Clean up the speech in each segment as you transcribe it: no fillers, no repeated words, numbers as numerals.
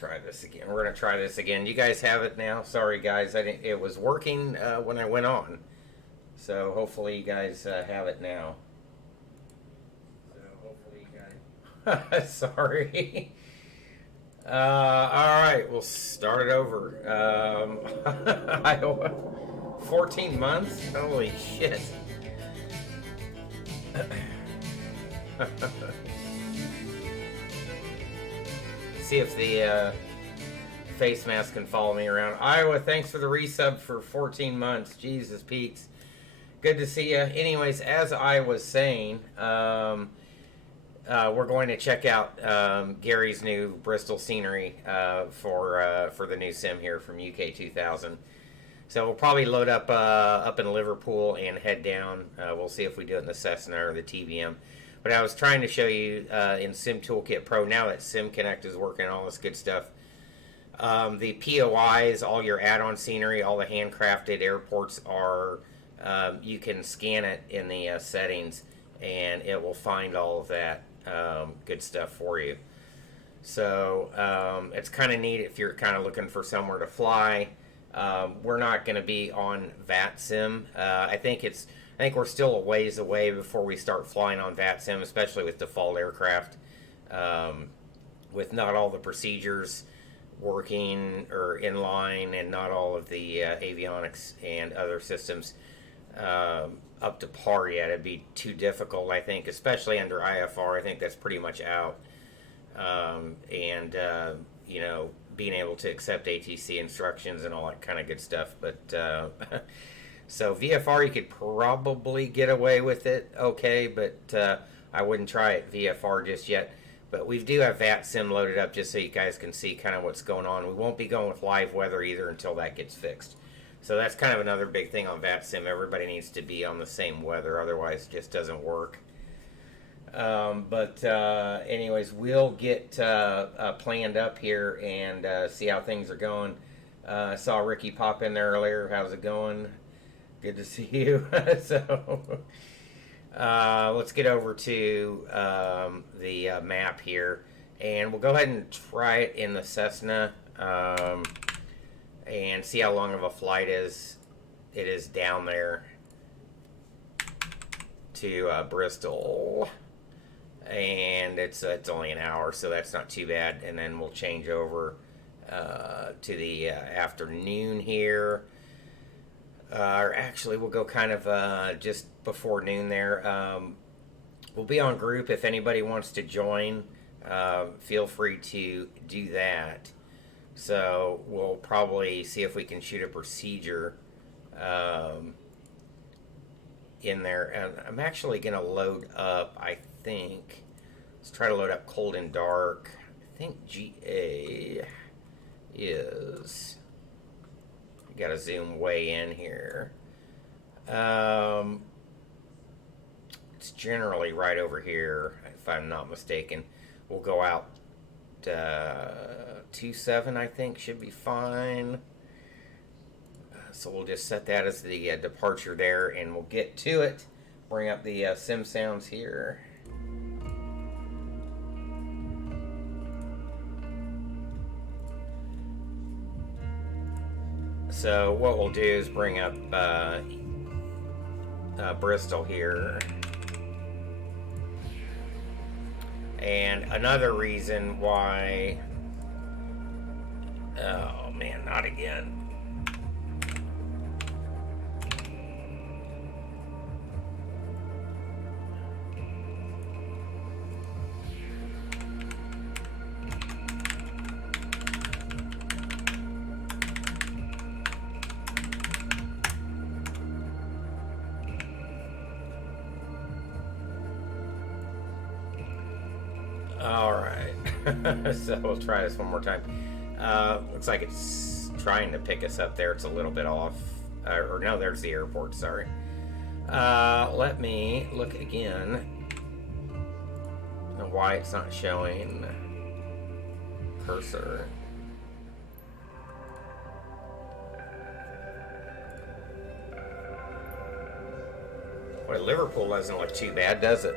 try this again. We're gonna try this again. You guys have it now. Sorry, guys. I didn't. It was working when I went on. So hopefully you guys have it now. So hopefully you guys. Sorry. All right, we'll start it over. Iowa, 14 months. Holy shit. See if the face mask can follow me around. Iowa, thanks for the resub for 14 months. Jesus, Pete's. Good to see you. Anyways, as I was saying, we're going to check out Gary's new Bristol scenery for the new sim here from UK 2000. So we'll probably load up in Liverpool and head down. We'll see if we do it in the Cessna or the TBM. But I was trying to show you in Sim Toolkit Pro, now that Sim Connect is working, all this good stuff. The POIs, all your add-on scenery, all the handcrafted airports are, you can scan it in the settings and it will find all of that good stuff for you. So it's kind of neat if you're kind of looking for somewhere to fly. We're not going to be on VATSIM. I think we're still a ways away before we start flying on VATSIM, especially with default aircraft, with not all the procedures working or in line, and not all of the avionics and other systems up to par yet. It'd be too difficult, I think, especially under IFR. I think that's pretty much out. You know, being able to accept ATC instructions and all that kind of good stuff. But so VFR, you could probably get away with it, okay, but I wouldn't try it VFR just yet. But we do have VATSIM loaded up just so you guys can see kind of what's going on. We won't be going with live weather either until that gets fixed. So that's kind of another big thing on VATSIM. Everybody needs to be on the same weather, otherwise it just doesn't work. Anyways, we'll get planned up here and see how things are going. I saw Ricky pop in there earlier. How's it going? Good to see you. So let's get over to the map here, and we'll go ahead and try it in the Cessna and see how long of a flight it is down there to Bristol. And it's only an hour, so that's not too bad. And then we'll change over to the afternoon here. Or actually, we'll go kind of just before noon there. We'll be on group. If anybody wants to join, feel free to do that. So we'll probably see if we can shoot a procedure in there. And I'm actually going to load up, I think, let's try to load up Cold and Dark. I think GA is, got to zoom way in here. It's generally right over here, if I'm not mistaken. We'll go out 27, I think, should be fine. So we'll just set that as the departure there, and we'll get to it. Bring up the sim sounds here. So what we'll do is bring up Bristol here. And another reason why... Oh man, not again. Alright, so we'll try this one more time. Looks like it's trying to pick us up there. It's a little bit off. Or no, there's the airport, sorry. Let me look again. I don't know why it's not showing cursor. Boy, Liverpool doesn't look too bad, does it?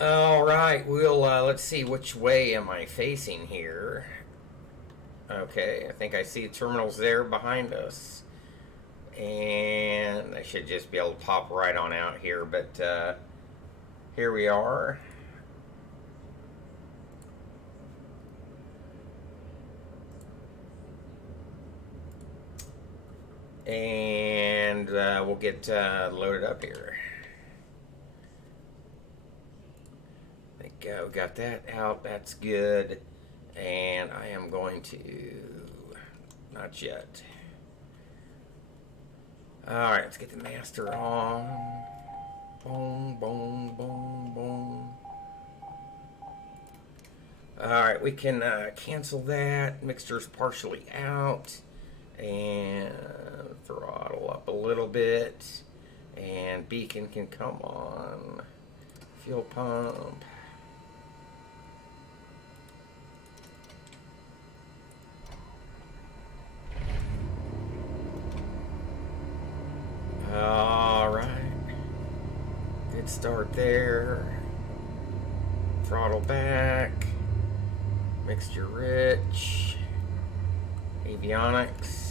All right, we'll let's see, which way am I facing here? Okay, I think I see terminals there behind us, and I should just be able to pop right on out here, but here we are. And we'll get loaded up here. I think we got that out. That's good. And I am going to... Not yet. Alright, let's get the master on. Boom, boom, boom, boom. Alright, we can cancel that. Mixture's partially out. And throttle up a little bit. And beacon can come on. Fuel pump. Alright. Good start there. Throttle back. Mixture rich. Avionics.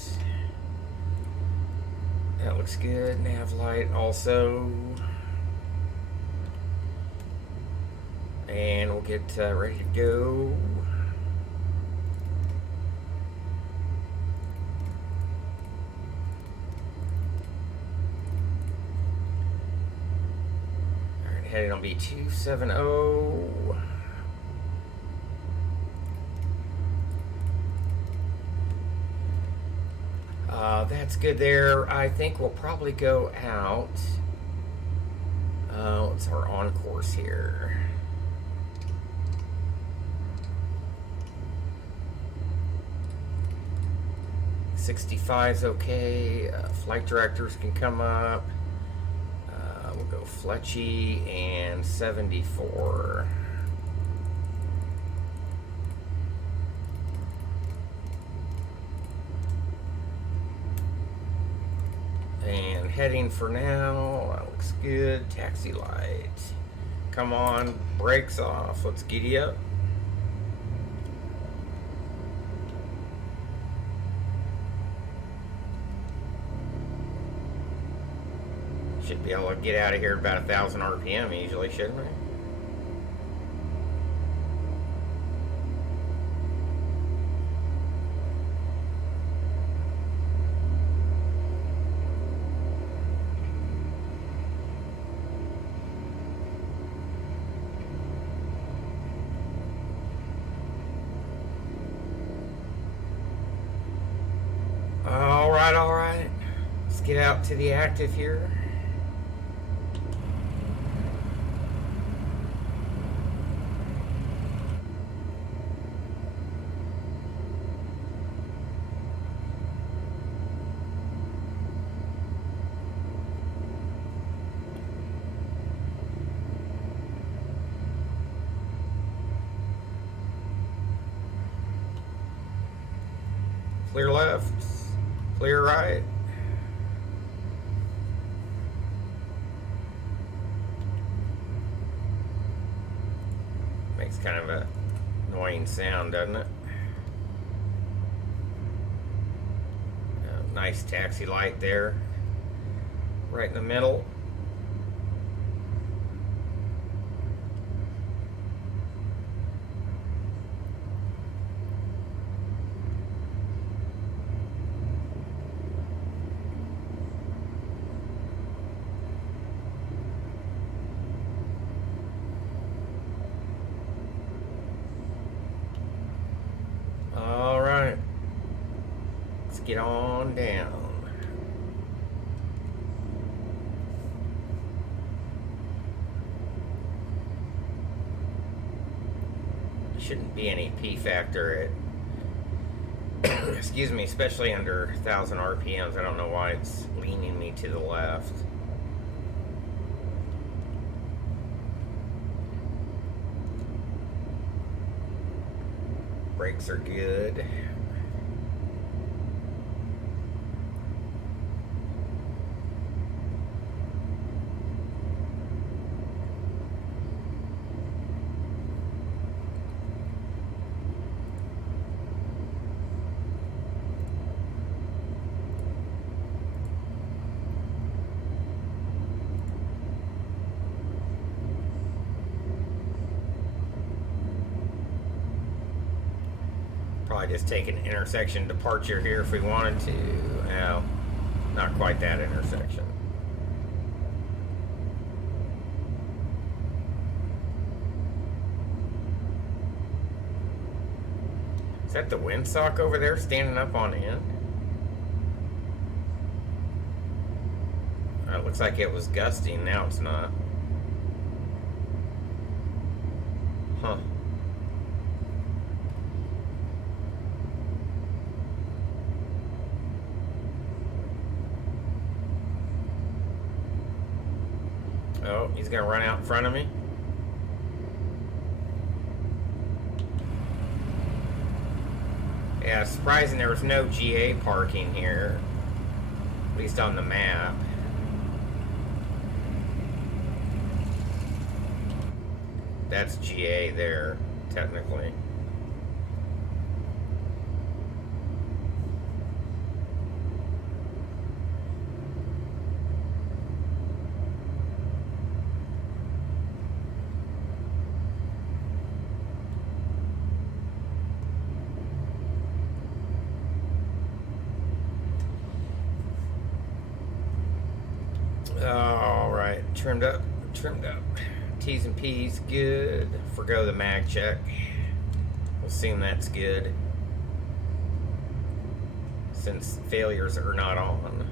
That looks good. Nav light also. And we'll get ready to go. Alright, heading on B270. That's good there. I think we'll probably go out. What's our on course here? '65's okay. Flight directors can come up. We'll go Fletchy and 74. And heading for now. That looks good. Taxi light. Come on. Brakes off. Let's giddy up. Should be able to get out of here at about 1,000 RPM usually, shouldn't we? All right. Let's get out to the active here. Clear left, clear right. Makes kind of a annoying sound, doesn't it? Nice taxi light there, right in the middle. Get on down. Shouldn't be any P factor at excuse me, especially under 1,000 RPMs. I don't know why it's leaning me to the left. Brakes are good. probably just take an intersection departure here if we wanted to. Well, not quite that intersection. Is that the windsock over there standing up on end? It looks like it was gusting. Now it's not. Huh. Oh, he's gonna run out in front of me. Yeah, surprising there was no GA parking here, at least on the map. That's GA there, technically. All right, trimmed up. T's and P's good. Forgo the mag check. We'll assume that's good, since failures are not on.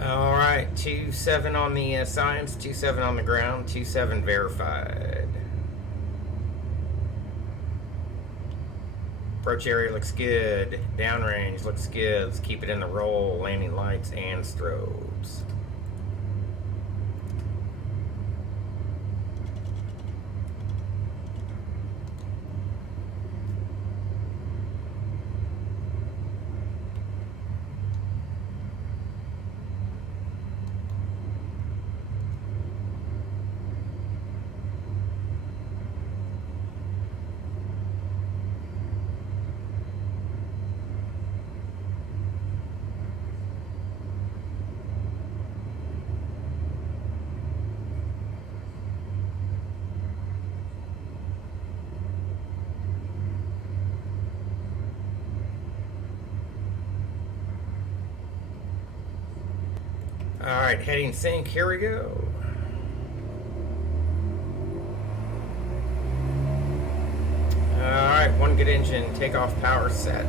All right, 2-7 on the science, 2-7 on the ground, 2-7 verified. Approach area looks good. Downrange looks good. Let's keep it in the roll. Landing lights and strobes. All right, heading sync. Here we go. All right, one good engine. Takeoff power set.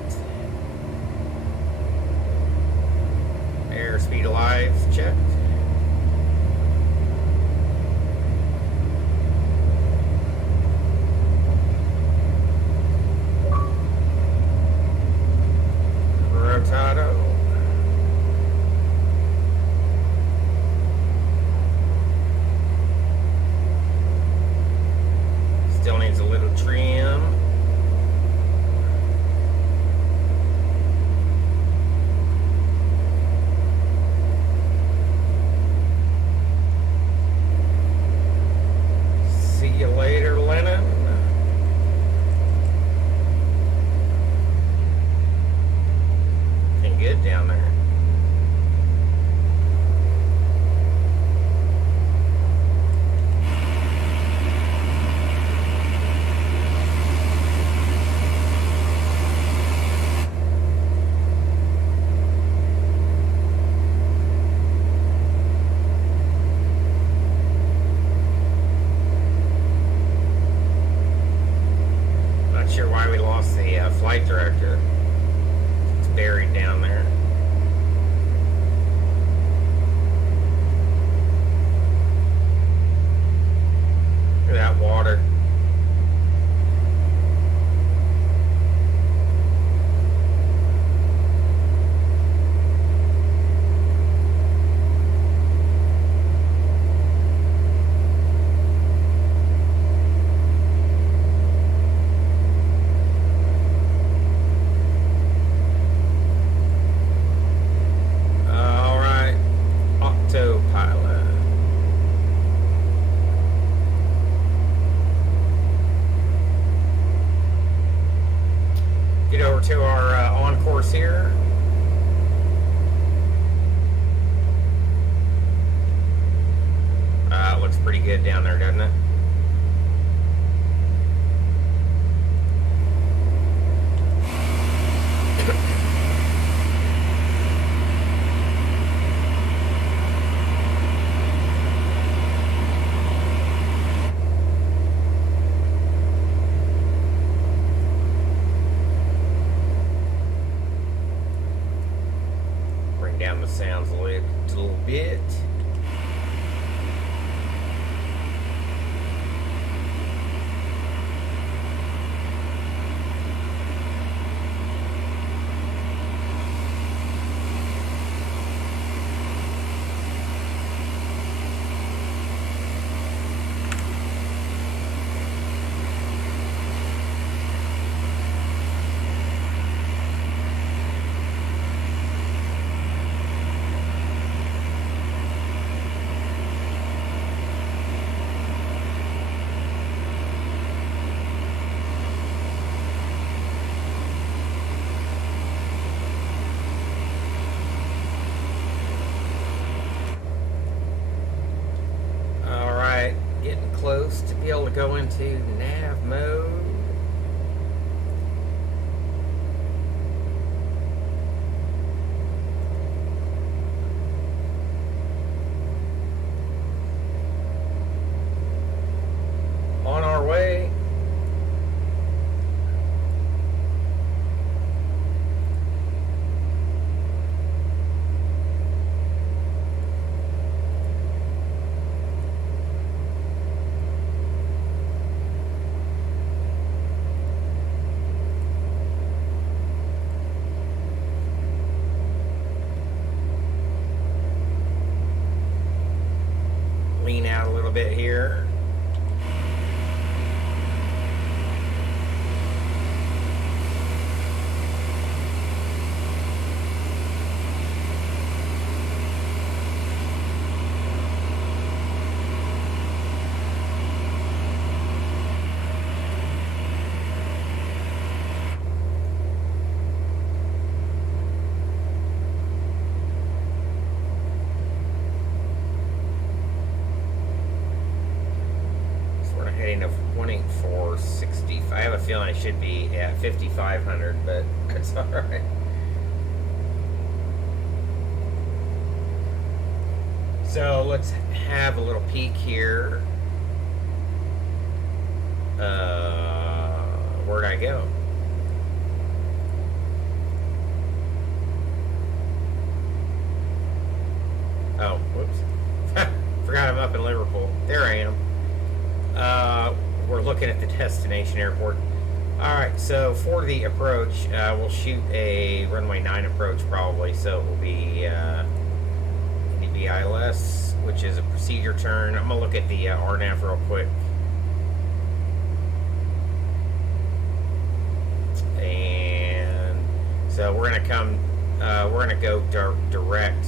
Airspeed alive. Checked. Rotado. Still needs a little trim. See you later, Lennon. Looking good down there. Not sure why we lost the flight director. It's buried down there. Look at that water. All right, autopilot. over to our on course here. It looks pretty good down there, doesn't it? Bring down the sounds a little bit. Getting close to be able to go into nav mode. On our way. Lean out a little bit here. Heading to 2465. I have a feeling I should be at 5500, but it's all right. So let's have a little peek here. Where'd I go? Oh, whoops. Forgot I'm up in Liverpool. There I am. We're looking at the destination airport. Alright, so for the approach, we'll shoot a runway 9 approach probably. So it will be NDBILS, which is a procedure turn. I'm going to look at the RNAV real quick. And so we're going to come, we're going to go direct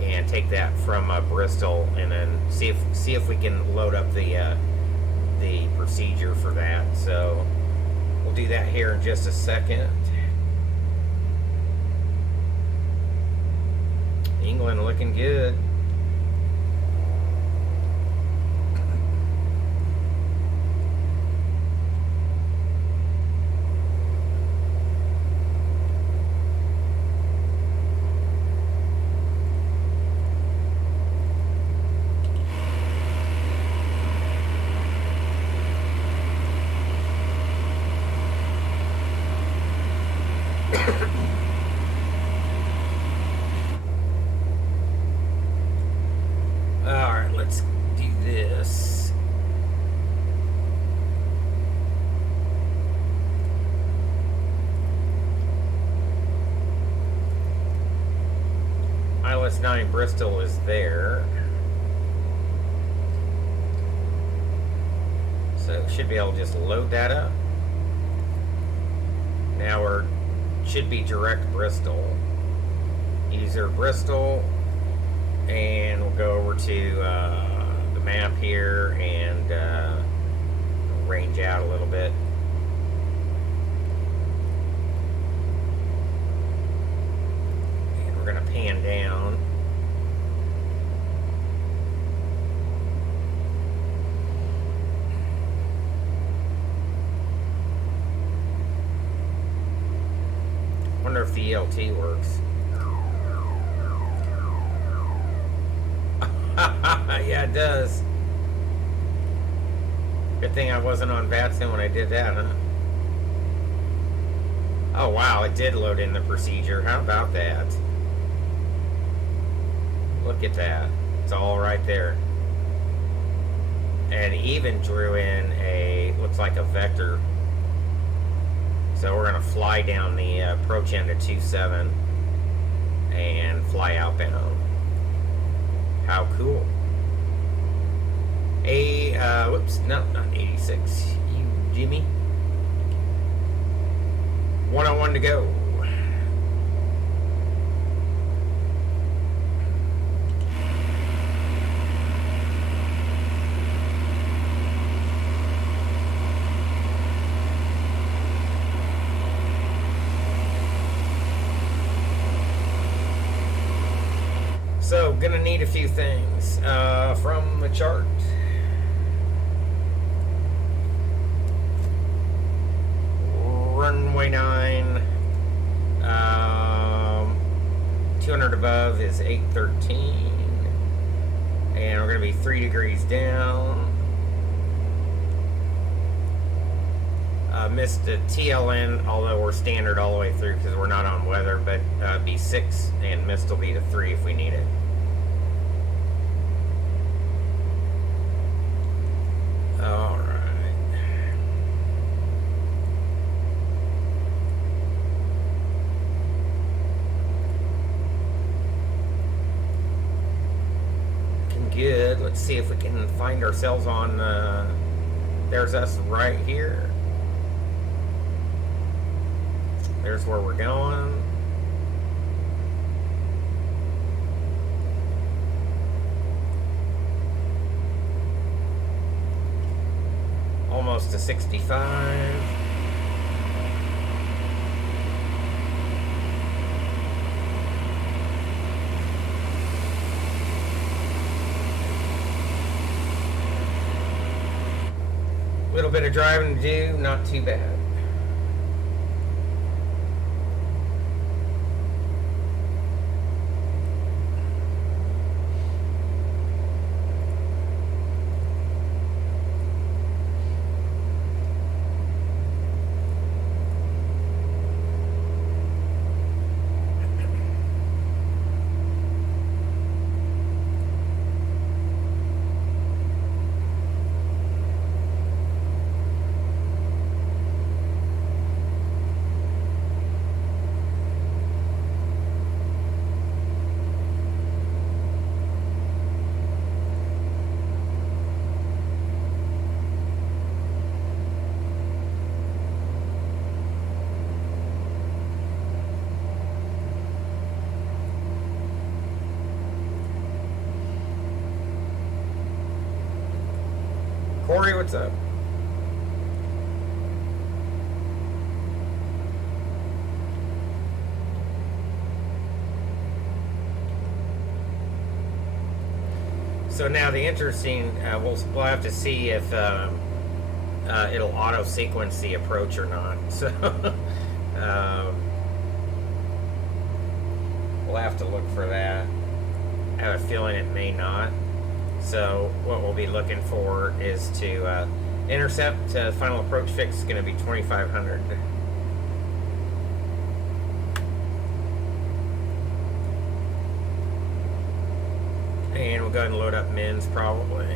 and take that from Bristol, and then see if we can load up the procedure for that. So we'll do that here in just a second. England looking good. Alright, let's do this. ILS 9 Bristol is there. So should be able to just load that up. Now we're should be direct Bristol. User Bristol, and we'll go over to the map here and range out a little bit. went down. Wonder if the ELT works. Yeah, it does. Good thing I wasn't on Vatsin when I did that, huh? Oh wow, it did load in the procedure. How about that? Look at that. It's all right there. And even drew in a, looks like a vector. So we're going to fly down the approach end to 27 and fly outbound. How cool. Whoops, no, not 86. You, Jimmy. 101 to go. So, gonna need a few things from the chart. Runway 9, 200 above is 813, and we're gonna be 3 degrees down. Missed a TLN, although we're standard all the way through because we're not on weather, but be 6, and missed will be to 3 if we need it. All right. Good. Let's see if we can find ourselves on. There's us right here. There's where we're going. Almost to 65. Little bit of driving to do, not too bad. Corey, what's up? So now the interesting, we'll have to see if it'll auto sequence the approach or not. So we'll have to look for that. I have a feeling it may not. So what we'll be looking for is to intercept. Final approach fix is going to be 2,500. And we'll go ahead and load up Mins probably.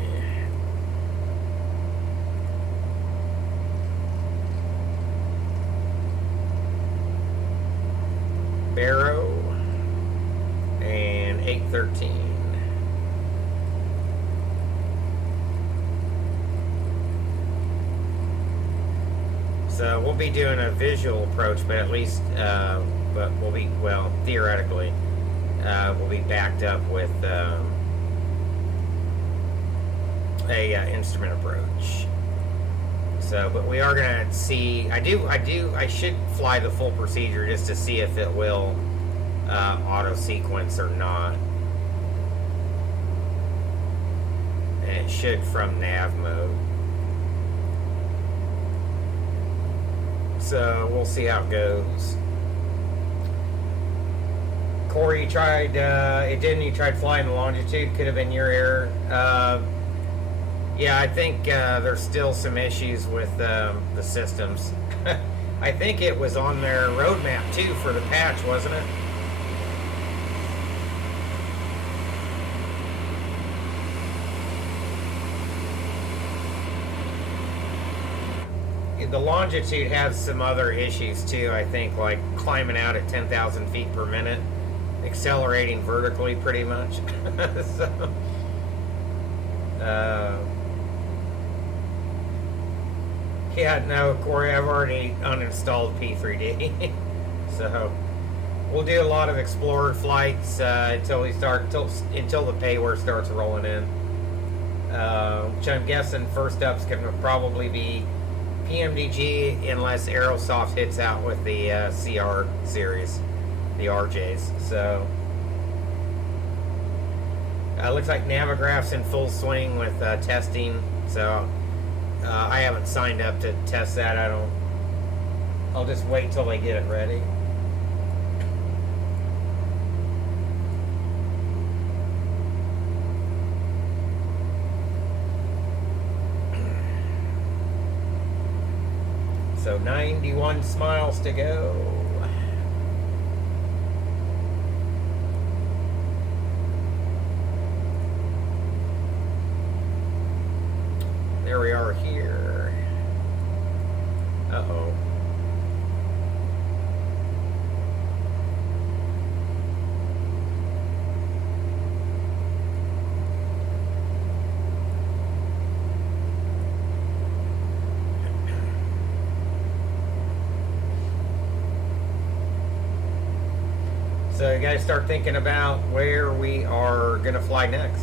Barrow and 813. So we'll be doing a visual approach, but at least, but we'll be, well, theoretically, we'll be backed up with a instrument approach. So, but we are gonna see. I should fly the full procedure just to see if it will auto sequence or not. And it should from nav mode. So we'll see how it goes. Corey tried, it didn't, he tried flying the longitude, could have been your error. Yeah, I think there's still some issues with the systems. I think it was on their roadmap too for the patch, wasn't it? The longitude has some other issues too, I think, like climbing out at 10,000 feet per minute, accelerating vertically pretty much. So, yeah, no, Corey, I've already uninstalled P3D. So we'll do a lot of Explorer flights until the payware starts rolling in. Which I'm guessing first up's going to probably be PMDG, unless Aerosoft hits out with the CR series, the RJs. So looks like Navigraph's in full swing with testing. So I haven't signed up to test that. I'll just wait till they get it ready. So 91 miles to go. There we are here. Uh-oh. So you guys start thinking about where we are going to fly next.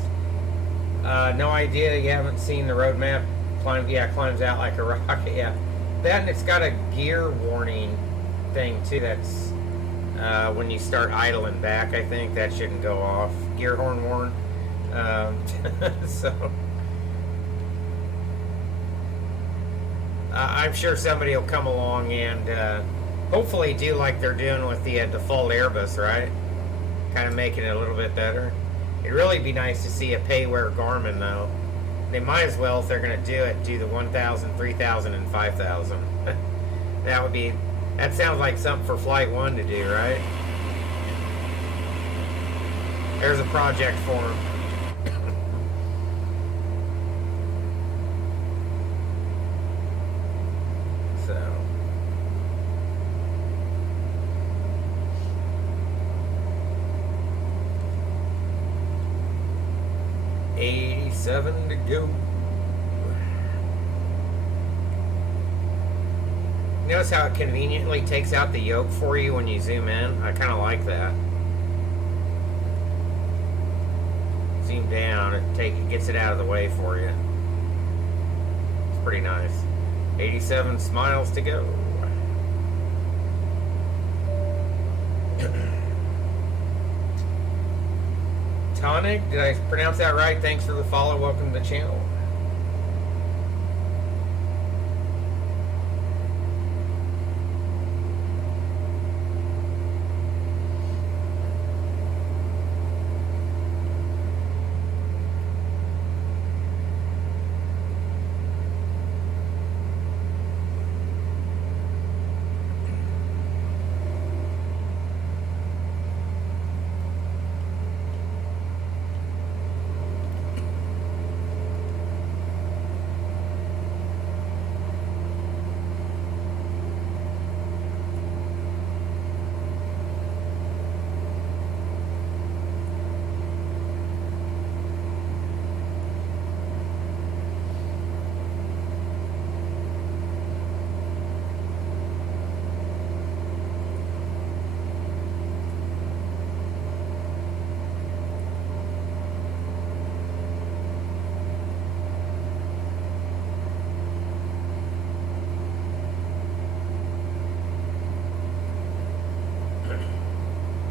No idea. You haven't seen the roadmap. Climbs out like a rocket. Yeah, that, and it's got a gear warning thing too. That's when you start idling back. I think that shouldn't go off. Gear horn warn. So I'm sure somebody will come along and hopefully do like they're doing with the default Airbus, right? Kind of making it a little bit better. It'd really be nice to see a payware Garmin, though. They might as well, if they're going to do it, do the 1,000, 3,000, and 5,000. That sounds like something for Flight 1 to do, right? There's a project for them. So. 87 to go. Notice how it conveniently takes out the yoke for you when you zoom in? I kind of like that. Zoom down, it gets it out of the way for you. It's pretty nice. 87 miles to go. Tonic, did I pronounce that right? Thanks for the follow. Welcome to the channel.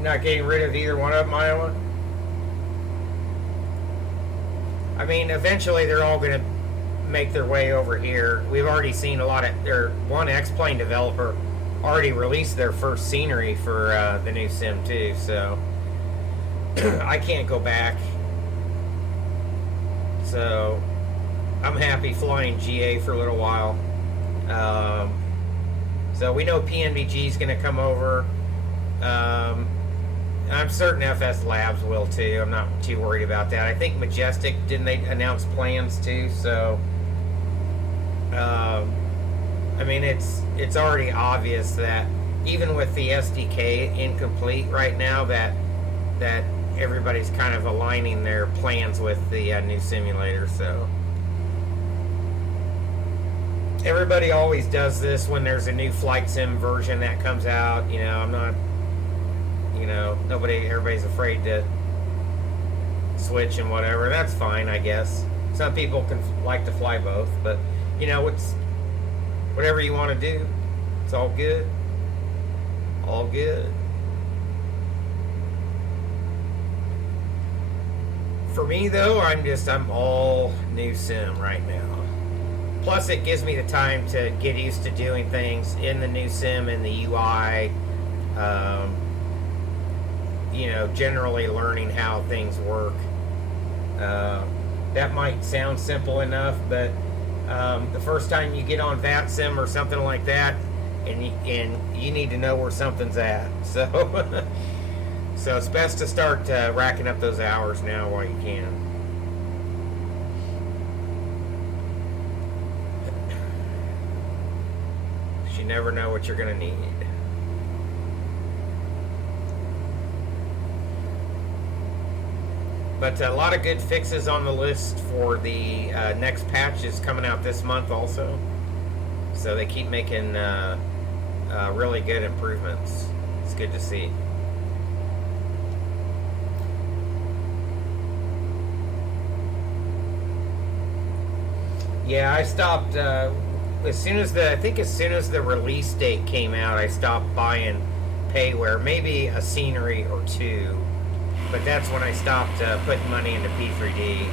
not getting rid of either one of them, Iowa? I mean, eventually they're all going to make their way over here. We've already seen a lot of one X-Plane developer already released their first scenery for the new sim too, so I can't go back. So I'm happy flying GA for a little while. So we know PNBG is going to come over. I'm certain FS Labs will too. I'm not too worried about that. I think Majestic, didn't they announce plans too? So I mean, it's already obvious that even with the SDK incomplete right now, that everybody's kind of aligning their plans with the new simulator. So everybody always does this when there's a new flight sim version that comes out. You know, I'm not, you know, everybody's afraid to switch and whatever. That's fine, I guess. Some people can like to fly both, but you know, it's whatever you want to do. It's all good. All good. For me though, I'm all new sim right now. Plus it gives me the time to get used to doing things in the new sim and the UI. You know, generally learning how things work. That might sound simple enough, but the first time you get on VATSIM or something like that, and you need to know where something's at. So, so it's best to start racking up those hours now while you can. You never know what you're going to need. But a lot of good fixes on the list for the next patch is coming out this month also. So they keep making really good improvements. It's good to see. Yeah, I stopped as soon as the release date came out. I stopped buying payware, maybe a scenery or two. But that's when I stopped putting money into P3D.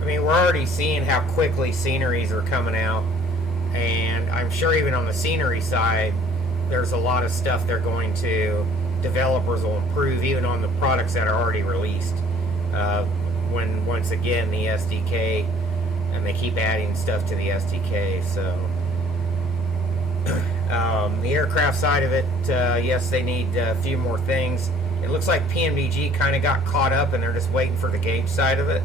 I mean, we're already seeing how quickly sceneries are coming out. And I'm sure even on the scenery side, there's a lot of stuff developers will improve even on the products that are already released. When, once again, the SDK, and they keep adding stuff to the SDK, so... the aircraft side of it, yes, they need a few more things. It looks like PNBG kind of got caught up and they're just waiting for the gauge side of it.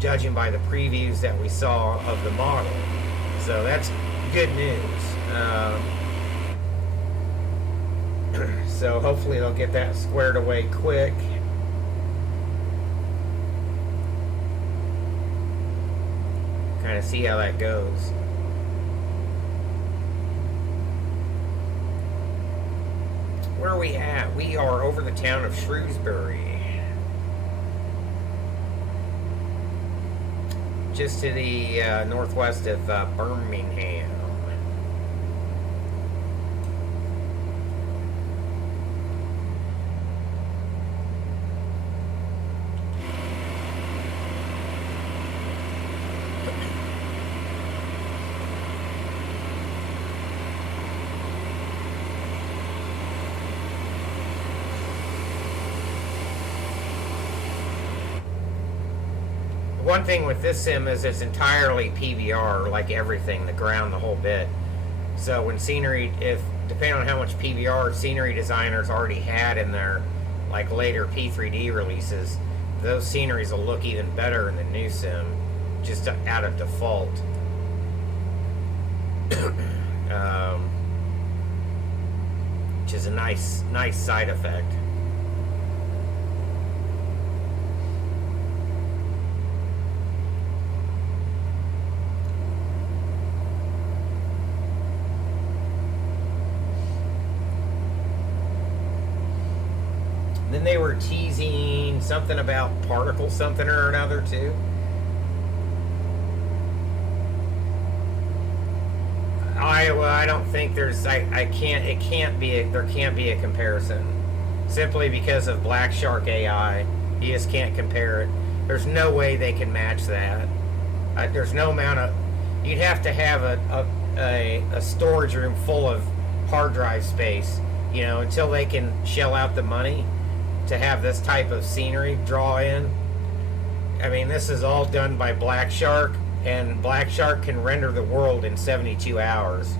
Judging by the previews that we saw of the model. So that's good news. So hopefully they'll get that squared away quick. Kind of see how that goes. Where are we at? We are over the town of Shrewsbury. Just to the northwest of Birmingham. One thing with this sim is it's entirely PBR, like everything, the ground, the whole bit. So when scenery, depending on how much PBR scenery designers already had in their like later P3D releases, those sceneries will look even better in the new sim, just out of default. Which is a nice side effect. Then they were teasing something about particle something or another too. I I don't think there's, I can't, it can't be, there can't be a comparison. Simply because of Black Shark AI. You just can't compare it. There's no way they can match that. There's no amount of, you'd have to have a storage room full of hard drive space, you know, until they can shell out the money to have this type of scenery draw in. I mean, this is all done by Black Shark, and Black Shark can render the world in 72 hours.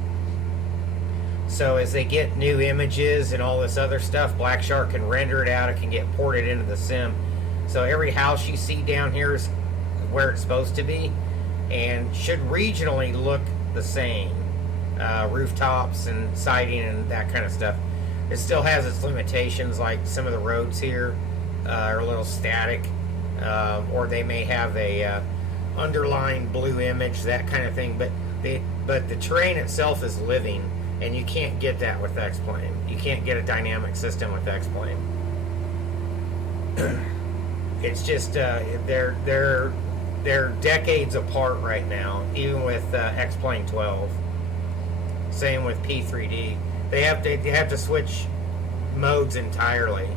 So as they get new images and all this other stuff, Black Shark can render it out. It can get ported into the sim. So every house you see down here is where it's supposed to be, and should regionally look the same. Rooftops and siding and that kind of stuff. It still has its limitations, like some of the roads here are a little static, or they may have a underlying blue image, that kind of thing. But the terrain itself is living, and you can't get that with X-Plane. You can't get a dynamic system with X-Plane. It's just they're decades apart right now, even with X-Plane 12. Same with P3D. They have to switch modes entirely.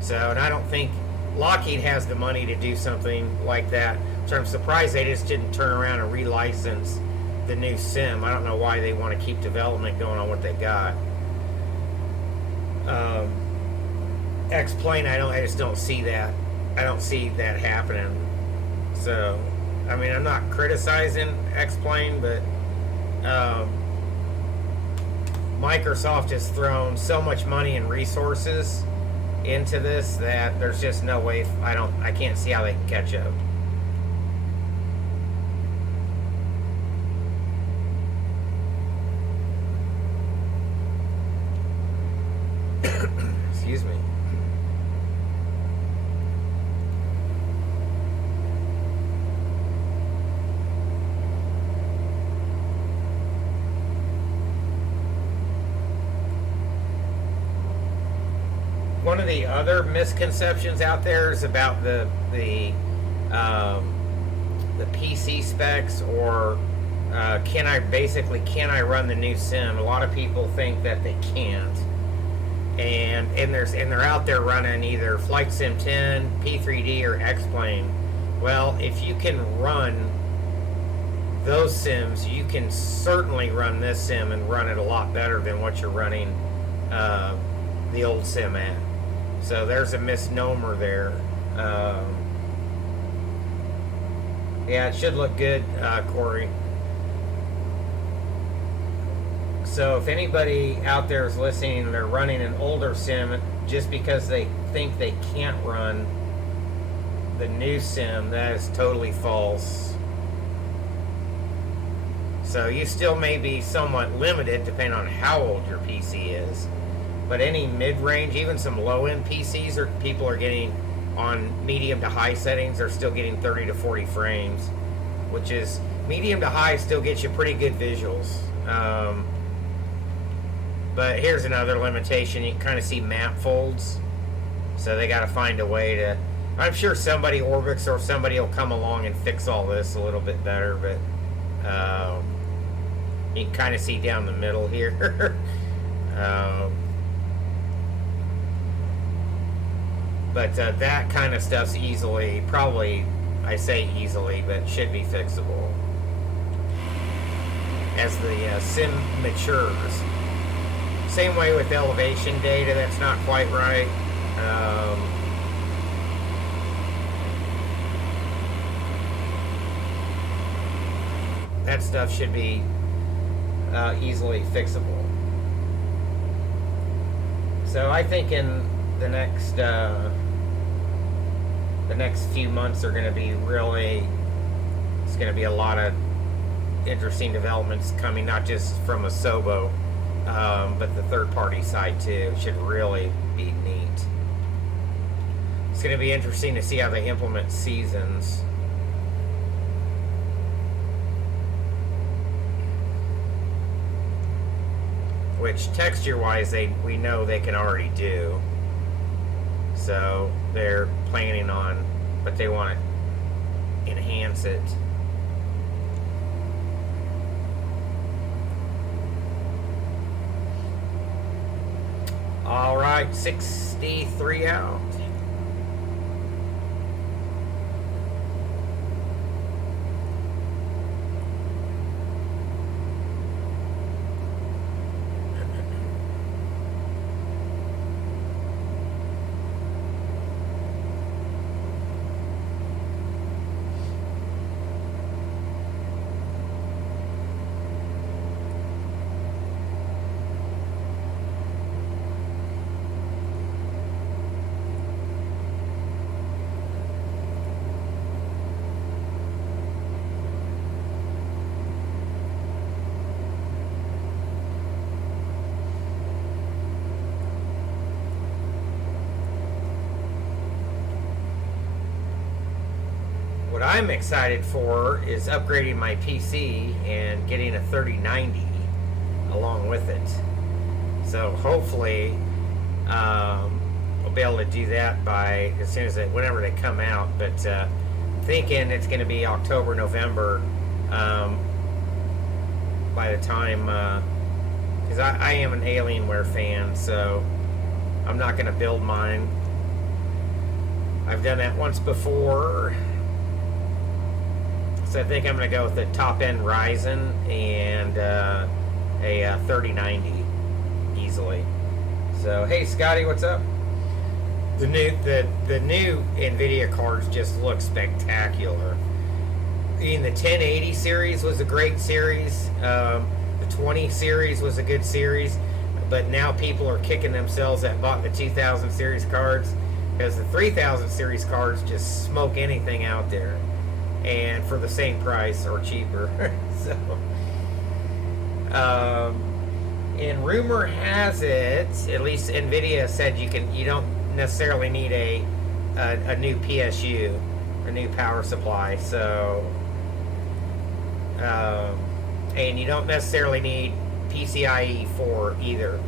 So, and I don't think Lockheed has the money to do something like that. So I'm surprised they just didn't turn around and relicense the new sim. I don't know why they want to keep development going on what they got. X-Plane, I just don't see that. I don't see that happening. So, I mean, I'm not criticizing X-Plane, but Microsoft has thrown so much money and resources into this that there's just no way. I can't see how they can catch up. Excuse me. One of the other misconceptions out there is about the PC specs, or can I run the new sim? A lot of people think that they can't, and they're out there running either Flight Sim 10, P3D, or X-Plane. Well, if you can run those sims, you can certainly run this sim and run it a lot better than what you're running the old sim at. So there's a misnomer there. Yeah, it should look good, Corey. So if anybody out there is listening and they're running an older sim just because they think they can't run the new sim, that is totally false. So you still may be somewhat limited depending on how old your PC is. But any mid-range, even some low-end PCs, or people are getting on medium to high settings, they're still getting 30 to 40 frames, which is medium to high still gets you pretty good visuals. But here's another limitation: you can kind of see map folds, so they got to find a way to. I'm sure somebody, Orbix or somebody, will come along and fix all this a little bit better. But you can kind of see down the middle here. But that kind of stuff's easily, probably, I say easily, but should be fixable as the sim matures. Same way with elevation data, that's not quite right. That stuff should be easily fixable. So I think in the next few months are going to be really, it's going to be a lot of interesting developments coming, not just from Asobo, but the third-party side too. It should really be neat. It's going to be interesting to see how they implement seasons. Which texture-wise, we know they can already do. So they're planning on, but they want to enhance it. right, 63 out. What I'm excited for is upgrading my PC and getting a 3090 along with it. So hopefully we'll be able to do that by as soon as whenever they come out. But thinking it's going to be October, November by the time, because I am an Alienware fan, so I'm not going to build mine. I've done that once before. So I think I'm going to go with the top-end Ryzen and a 3090 easily. So, hey, Scotty, what's up? The new NVIDIA cards just look spectacular. The 1080 series was a great series. The 20 series was a good series. But now people are kicking themselves that bought the 2000 series cards, because the 3000 series cards just smoke anything out there, and for the same price or cheaper. So, and rumor has it, at least NVIDIA said you don't necessarily need a new PSU, a new power supply. So, and you don't necessarily need PCIe 4 either.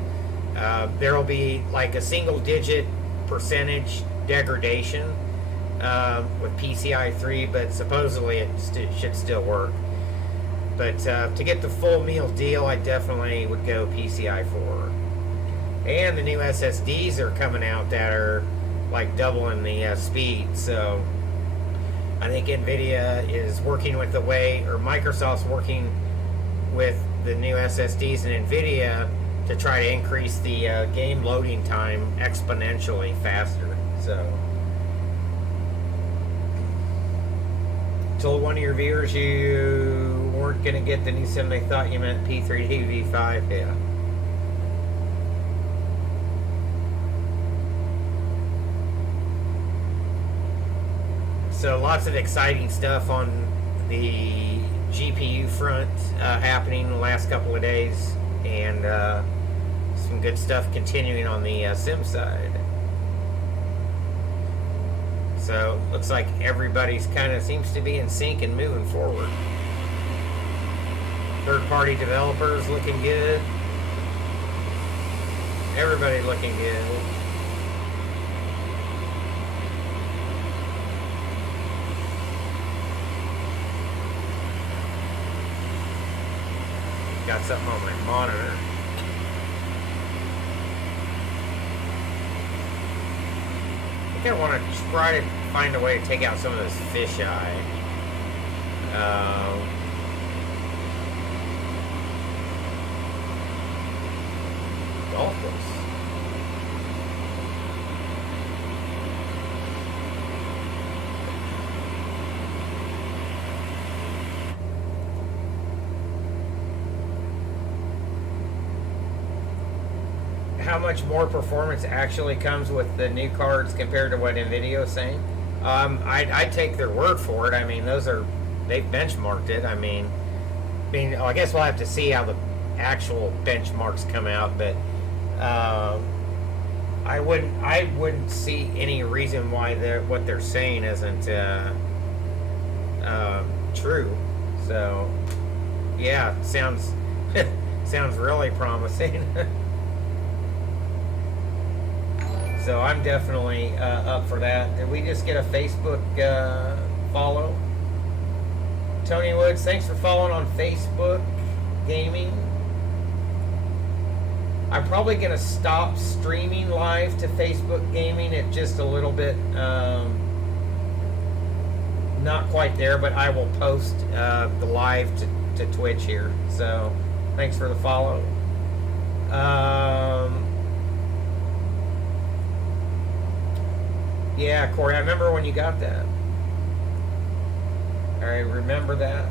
There will be like a single-digit percentage degradation with PCI 3, but supposedly it should still work. But to get the full meal deal, I definitely would go PCI 4. And the new SSDs are coming out that are like doubling the speed. So I think NVIDIA is working with the way, or Microsoft's working with the new SSDs and NVIDIA to try to increase the game loading time exponentially faster. So, told one of your viewers you weren't going to get the new sim, they thought you meant P3D V5. Yeah. So lots of exciting stuff on the GPU front happening the last couple of days, and some good stuff continuing on the sim side. So looks like everybody's kind of seems to be in sync and moving forward. Third-party developers looking good. Everybody looking good. Got something on my monitor. I think I want to try to find a way to take out some of this fisheye. Golf course. How much more performance actually comes with the new cards compared to what NVIDIA is saying? I'd take their word for it. I mean, they've benchmarked it. I guess we'll have to see how the actual benchmarks come out, but I wouldn't see any reason why what they're saying isn't true. So, yeah, sounds really promising. So I'm definitely up for that. Did we just get a Facebook follow? Tony Woods, thanks for following on Facebook Gaming. I'm probably going to stop streaming live to Facebook gaming at just a little bit. Not quite there, but I will post the live to Twitch here. So thanks for the follow. Yeah, Corey, I remember when you got that. I remember that.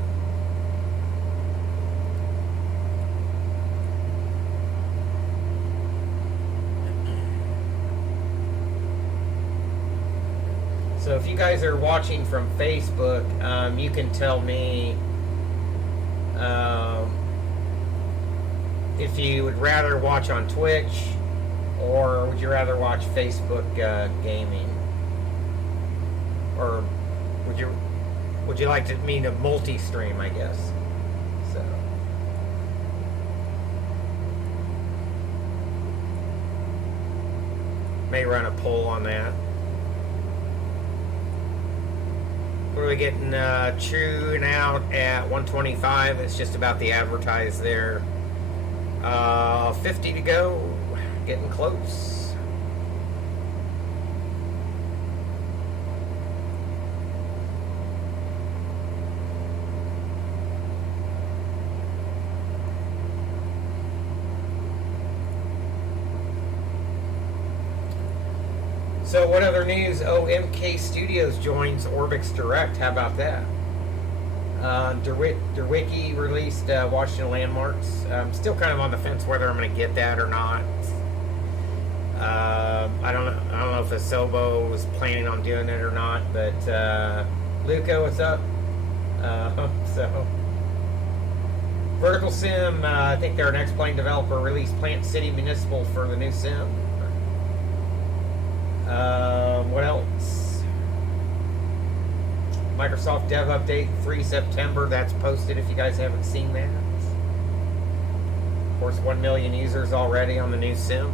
So if you guys are watching from Facebook, you can tell me if you would rather watch on Twitch or would you rather watch Facebook gaming, or would you like to mean a multi-stream? I guess so. May run a poll on that. What are we getting? Chewing out at 125. It's just about the advertise there. 50 to go. Getting close. So what other news? Oh, MK Studios joins Orbix Direct. How about that? Derwicki released Washington Landmarks. I'm still kind of on the fence whether I'm going to get that or not. I don't know if Asobo was planning on doing it or not. But Luca, what's up? So Vertical Sim. I think they're an X-Plane developer. Released Plant City Municipal for the new sim. What else? Microsoft Dev Update 3 September. That's posted if you guys haven't seen that. Of course, 1 million users already on the new sim.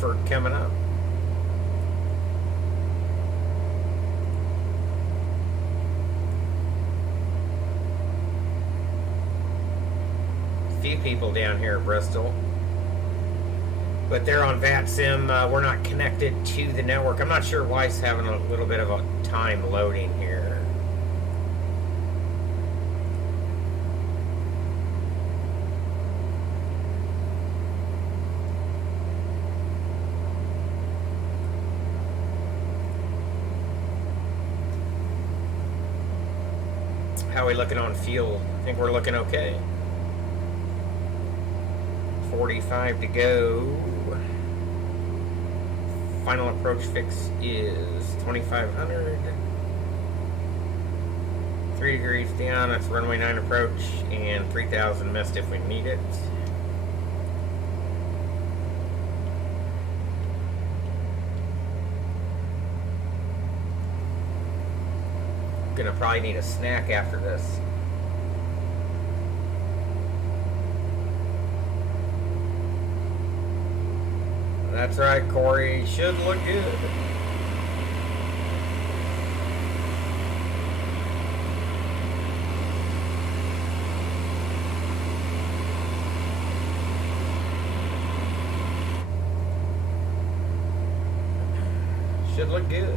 Hereford coming up. A few people down here in Bristol, but they're on VATSIM. We're not connected to the network. I'm not sure why it's having a little bit of a time loading here. How are we looking on fuel? I think we're looking okay. 45 to go. Final approach fix is 2,500. 3 degrees down, that's runway 9 approach, and 3,000 missed if we need it. Gonna probably need a snack after this. That's right, Corey. Should look good. Should look good.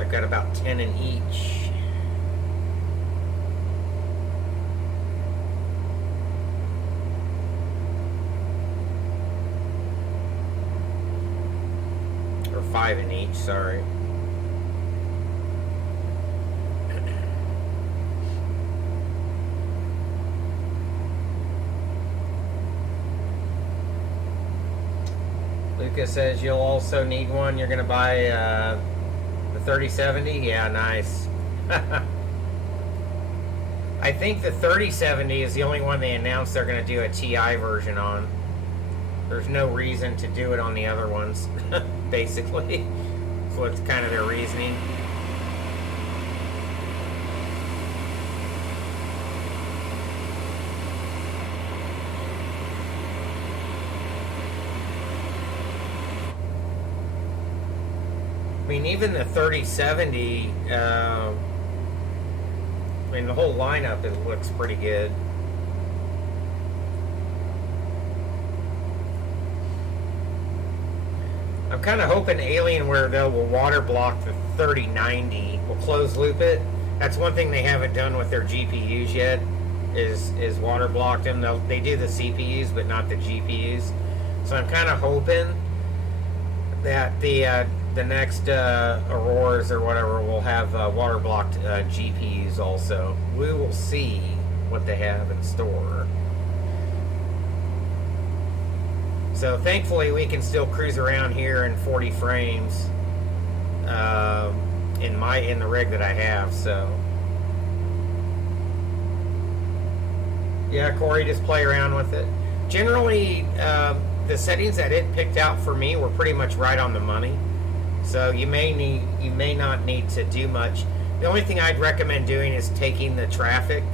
I've got about 10 in each. Or 5 in each, sorry. Lucas says you'll also need one. You're going to buy the 3070? Yeah, nice. I think the 3070 is the only one they announced they're going to do a TI version on. There's no reason to do it on the other ones, basically. So it's kind of their reasoning. I mean, even the 3070, I mean, the whole lineup, it looks pretty good. I'm kind of hoping Alienware, though, will water block the 3090. Will close loop it. That's one thing they haven't done with their GPUs yet, is water block them. They do the CPUs, but not the GPUs. So I'm kind of hoping that the next Auroras or whatever will have water blocked GPUs also. We will see what they have in store. So thankfully we can still cruise around here in 40 frames in the rig that I have. So yeah, Corey, just play around with it. Generally, the settings that it picked out for me were pretty much right on the money. So you may not need to do much. The only thing I'd recommend doing is taking the traffic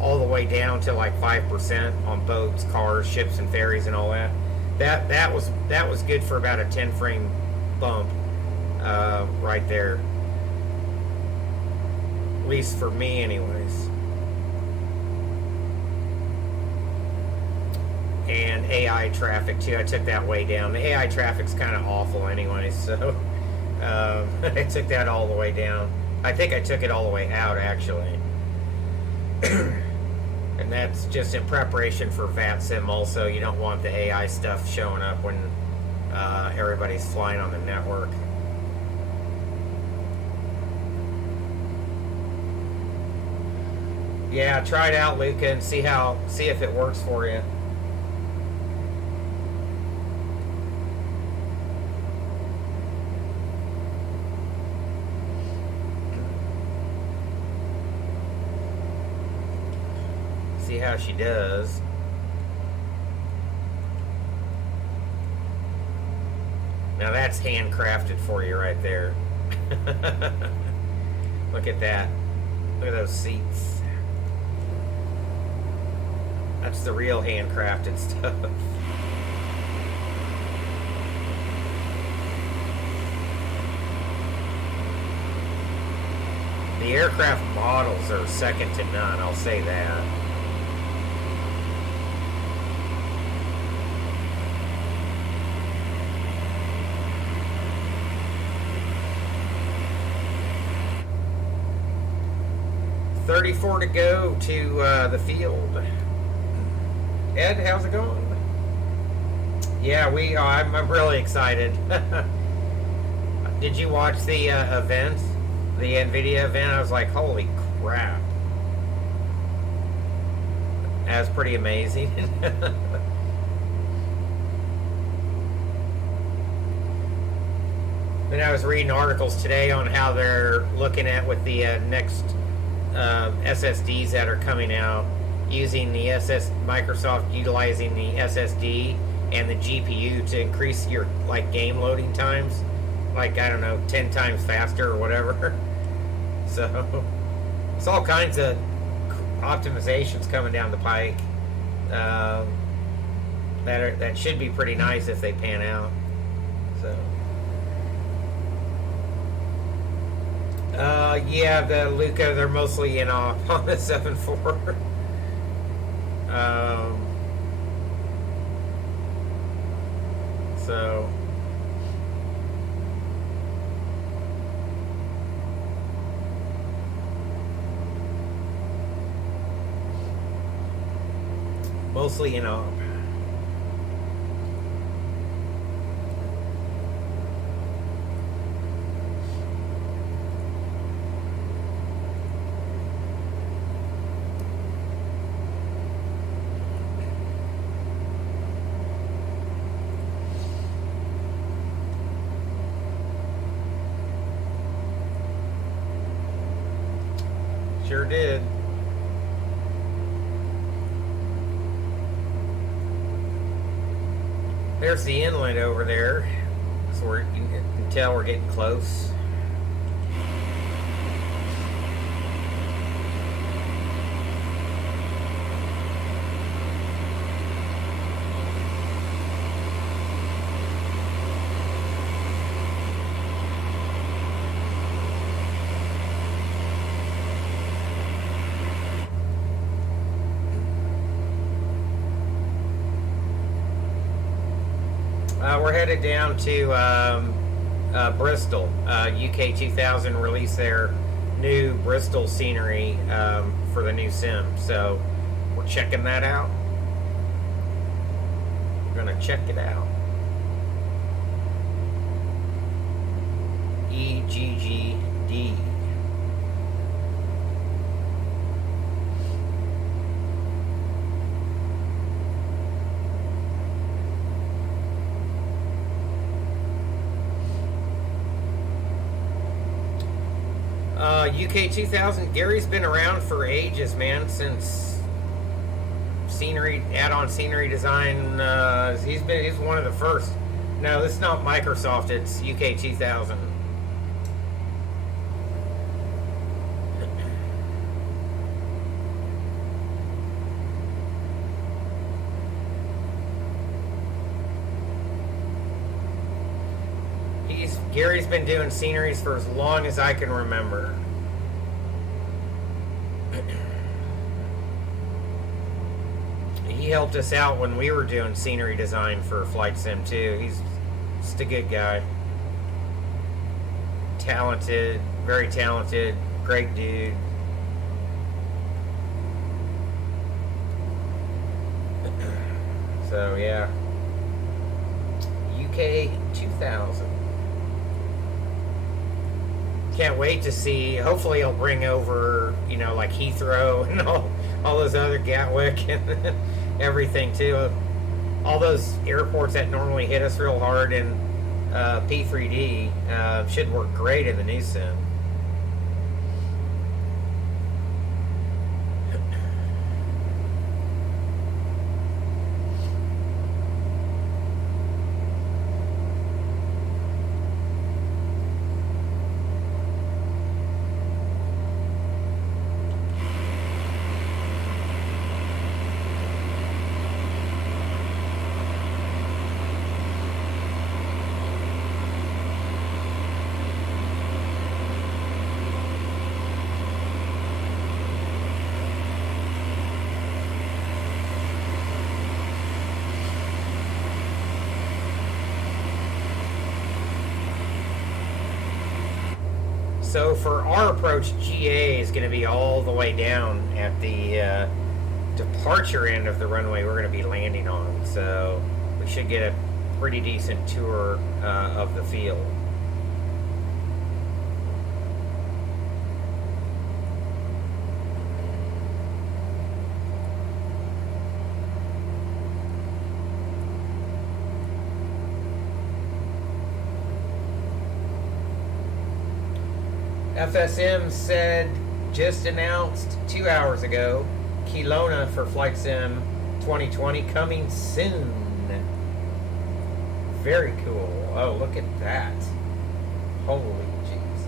all the way down to like 5% on boats, cars, ships, and ferries, and all that. That was good for about a 10 frame bump right there. At least for me, anyways. And AI traffic too. I took that way down. The AI traffic's kind of awful, anyways. So I took that all the way down. I think I took it all the way out, actually. And that's just in preparation for VATSIM also. You don't want the AI stuff showing up when everybody's flying on the network. Yeah, try it out, Luca, and see if it works for you. See how she does. Now that's handcrafted for you right there. Look at that. Look at those seats. That's the real handcrafted stuff. The aircraft models are second to none, I'll say that. $34 to go to the field. Ed, how's it going? Yeah, I'm really excited. Did you watch the event, the NVIDIA event? I was like, holy crap. That was pretty amazing. Then I was reading articles today on how they're looking at with the next SSDs that are coming out, using the Microsoft utilizing the SSD and the GPU to increase your game loading times, like, I don't know, 10 times faster or whatever. So it's all kinds of optimizations coming down the pike that should be pretty nice if they pan out. So yeah, the Luca, they're mostly in off on the 7.4. So mostly in off. sure did. There's the inlet over there. So you can tell we're getting close. We're headed down to Bristol. UK 2000 released their new Bristol scenery for the new sim. So we're checking that out. We're going to check it out. EGGD. UK 2000, Gary's been around for ages, man, since scenery, add-on scenery design. He's one of the first. No, it's not Microsoft, it's UK 2000. Gary's been doing sceneries for as long as I can remember. He helped us out when we were doing scenery design for Flight Sim too. He's just a good guy. Talented, very talented, great dude. So yeah. UK 2000. Can't wait to see. Hopefully he'll bring over, like Heathrow and all those other Gatwick and everything too. All those airports that normally hit us real hard in P3D should work great in the new sim. So for our approach, GA is going to be all the way down at the departure end of the runway we're going to be landing on. So we should get a pretty decent tour of the field. FSM said, just announced 2 hours ago, Kelowna for Flight Sim 2020 coming soon. Very cool. Oh, look at that. Holy Jesus.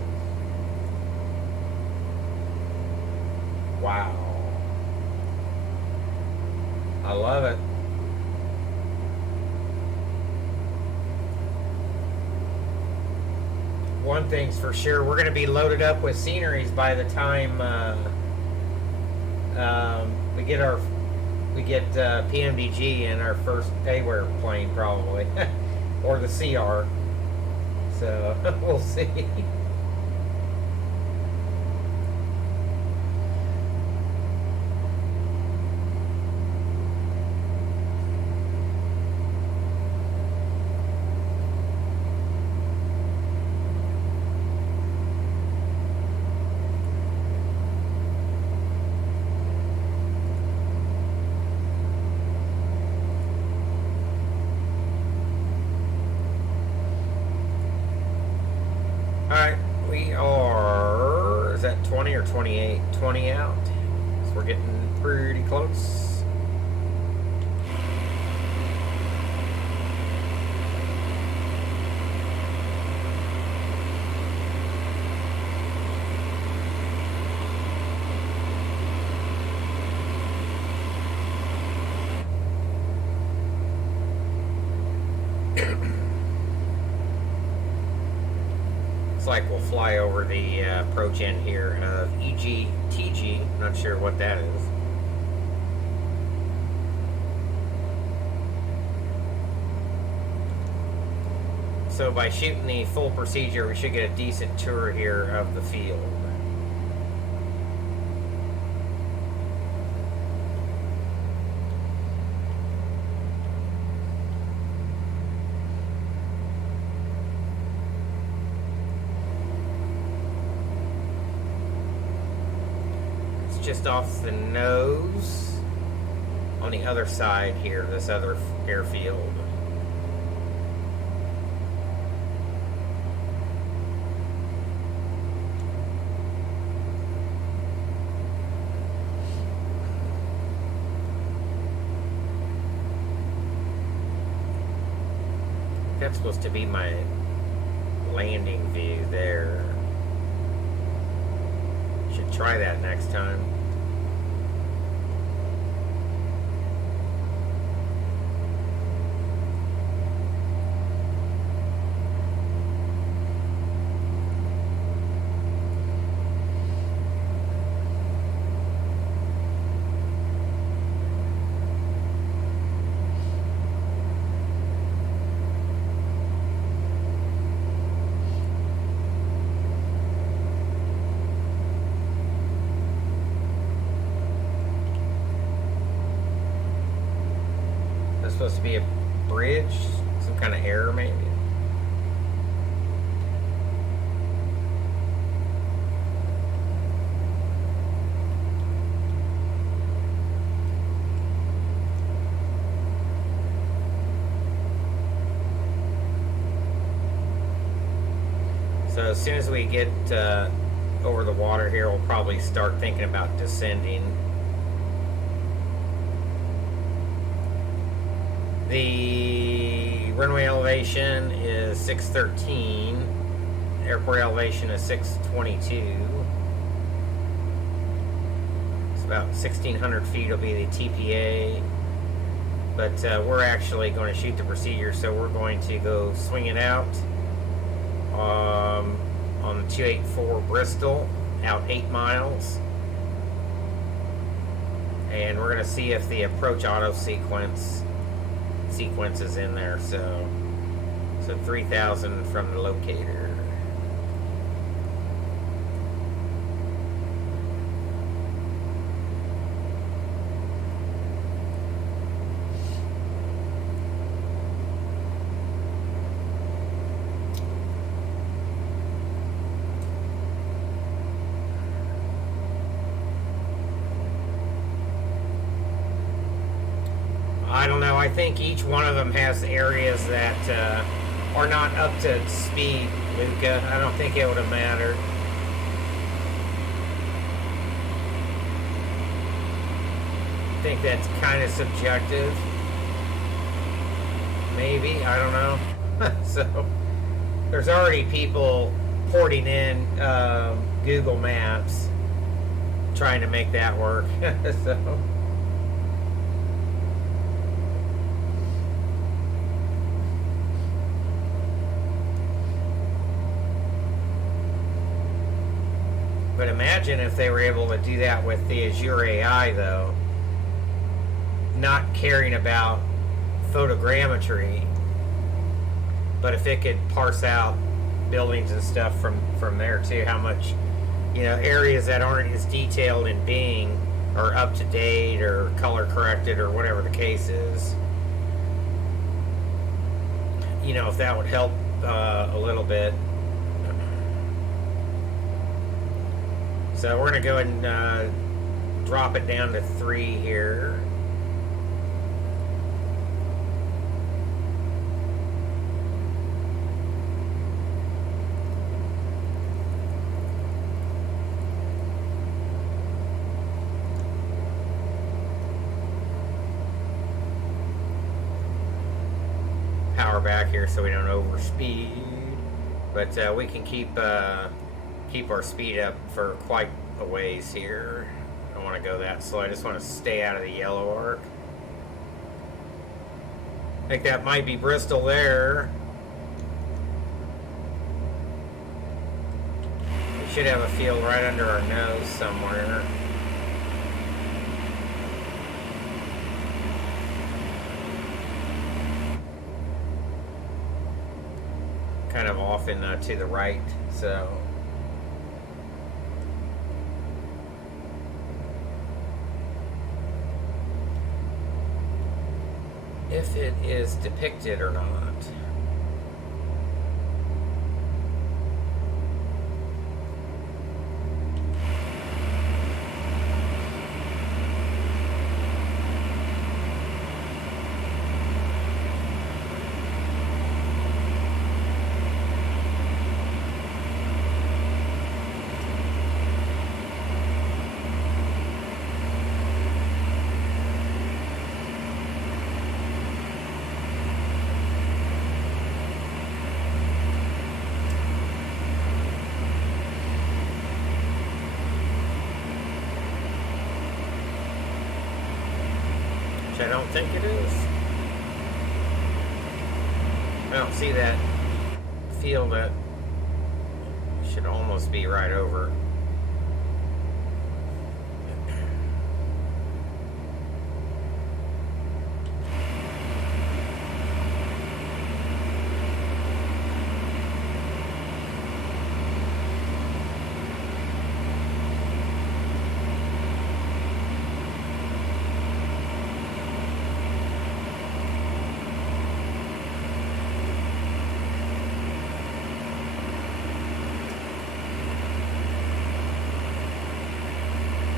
Wow. I love it. One thing's for sure, we're going to be loaded up with sceneries by the time we get PMDG in our first payware plane, probably, or the CR. So we'll see. that 20 or 28? 20 out. So we're getting pretty close. Like we'll fly over the approach end here of EGTG. Not sure what that is. So by shooting the full procedure, we should get a decent tour here of the field. Just off the nose on the other side here, this other airfield. That's supposed to be my landing view there. Should try that next time. Supposed to be a bridge, some kind of error maybe. So as soon as we get over the water here, we'll probably start thinking about descending. The runway elevation is 613. Airport elevation is 622. It's about 1,600 feet will be the TPA. But we're actually going to shoot the procedure, so we're going to go swing it out on the 284 Bristol, out 8 miles. And we're going to see if the approach auto sequences in there. So 3,000 from the locator. I don't know. I think each one of them has areas that are not up to speed, Luca. I don't think it would have mattered. I think that's kind of subjective. Maybe. I don't know. So, there's already people porting in Google Maps trying to make that work. So... But imagine if they were able to do that with the Azure AI, though, not caring about photogrammetry, but if it could parse out buildings and stuff from there too, how much, areas that aren't as detailed in Bing are up to date or color corrected or whatever the case is. If that would help a little bit. So we're going to go ahead and drop it down to 3 here. power back here so we don't overspeed. But we can keep our speed up for quite a ways here. I don't want to go that slow. I just want to stay out of the yellow arc. I think that might be Bristol there. We should have a field right under our nose somewhere. Kind of often to the right, so if it is depicted or not. I don't think it is. I don't see that field. That should almost be right over.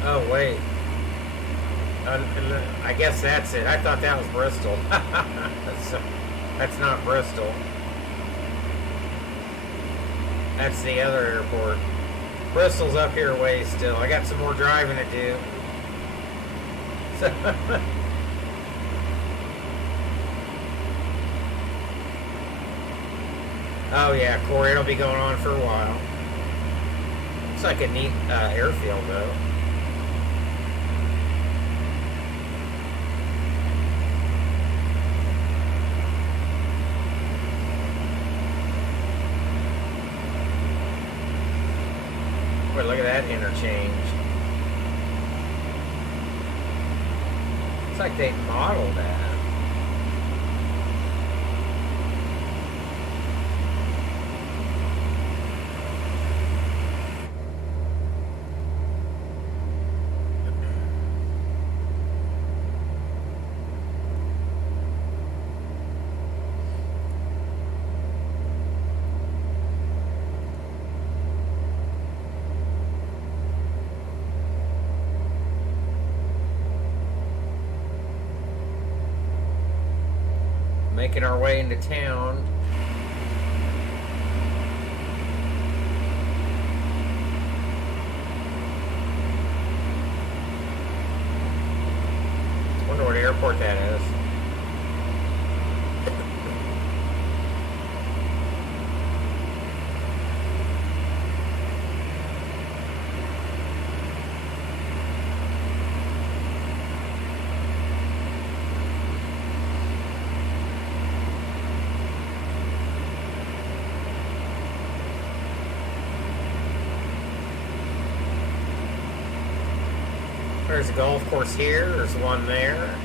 Oh, wait. I guess that's it. I thought that was Bristol. That's not Bristol. That's the other airport. Bristol's up here ways still. I got some more driving to do. Oh, yeah, Corey, it'll be going on for a while. Looks like a neat airfield, though. Boy, look at that interchange. It's like they modeled that. Making our way into town. Wonder what airport that is. There's a golf course here. There's one there.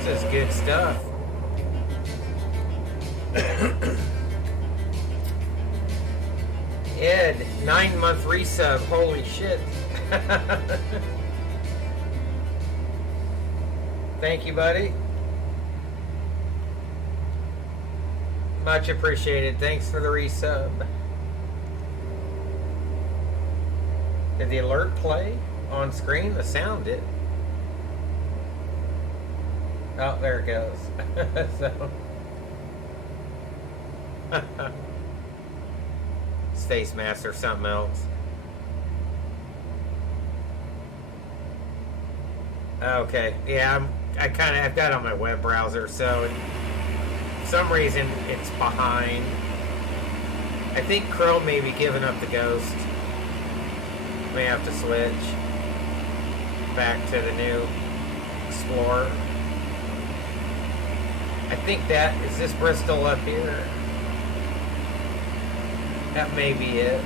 This is good stuff. Ed, 9-month resub. Holy shit. Thank you, buddy. Much appreciated. Thanks for the resub. Did the alert play on screen? The sound did. Oh, there it goes. So. face mask or something else. Okay, yeah, I've got it on my web browser, so for some reason it's behind. I think Chrome may be giving up the ghost. May have to switch back to the new Explorer. I think is this Bristol up here? That may be it.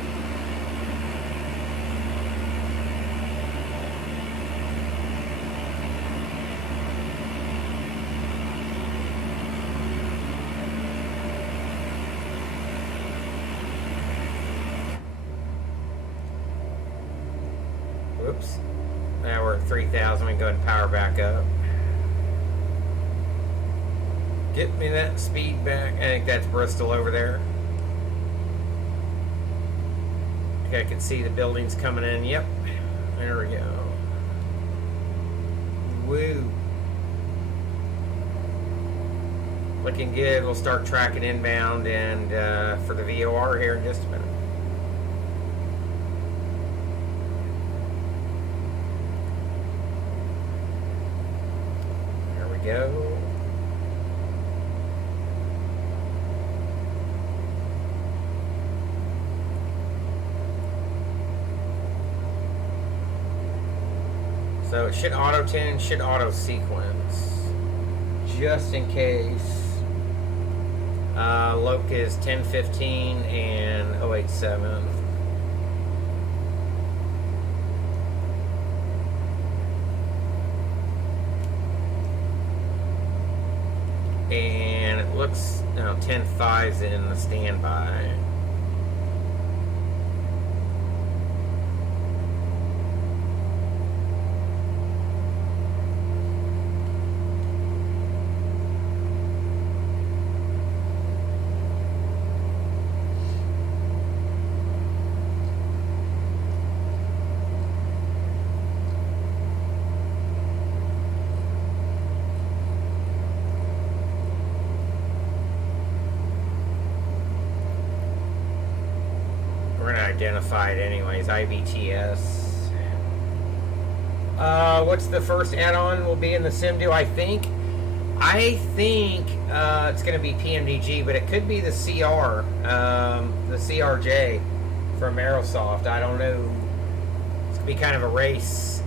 Whoops. Now we're at 3,000. We can go ahead and power back up. Get me that speed back. I think that's Bristol over there. I can see the buildings coming in. Yep. There we go. Woo. Looking good. We'll start tracking inbound and for the VOR here in just a minute. There we go. So it should auto-tune, should auto-sequence, just in case. Loc is 1015 and 087. And it looks, 10.5's in the standby. Identified anyways. IBTS. What's the first add-on will be in the SimDo? I think it's going to be PMDG, but it could be the CR, the CRJ from Aerosoft. I don't know. It's going to be kind of a race.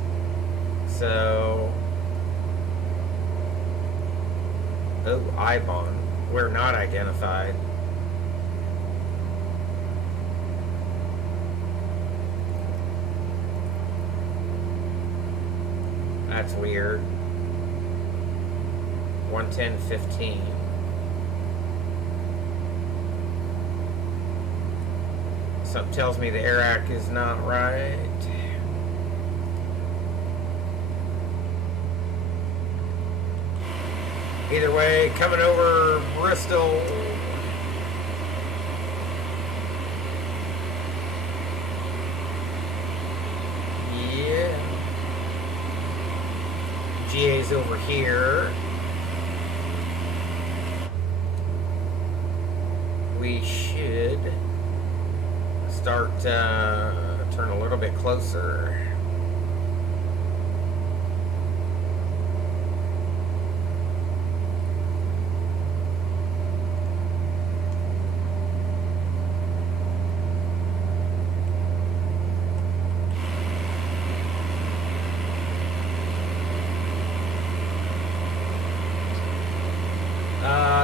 So, IBON. We're not identified. That's weird. 110.15. Something tells me the AIRAC is not right. Either way, coming over Bristol. GA's over here. We should start turn a little bit closer.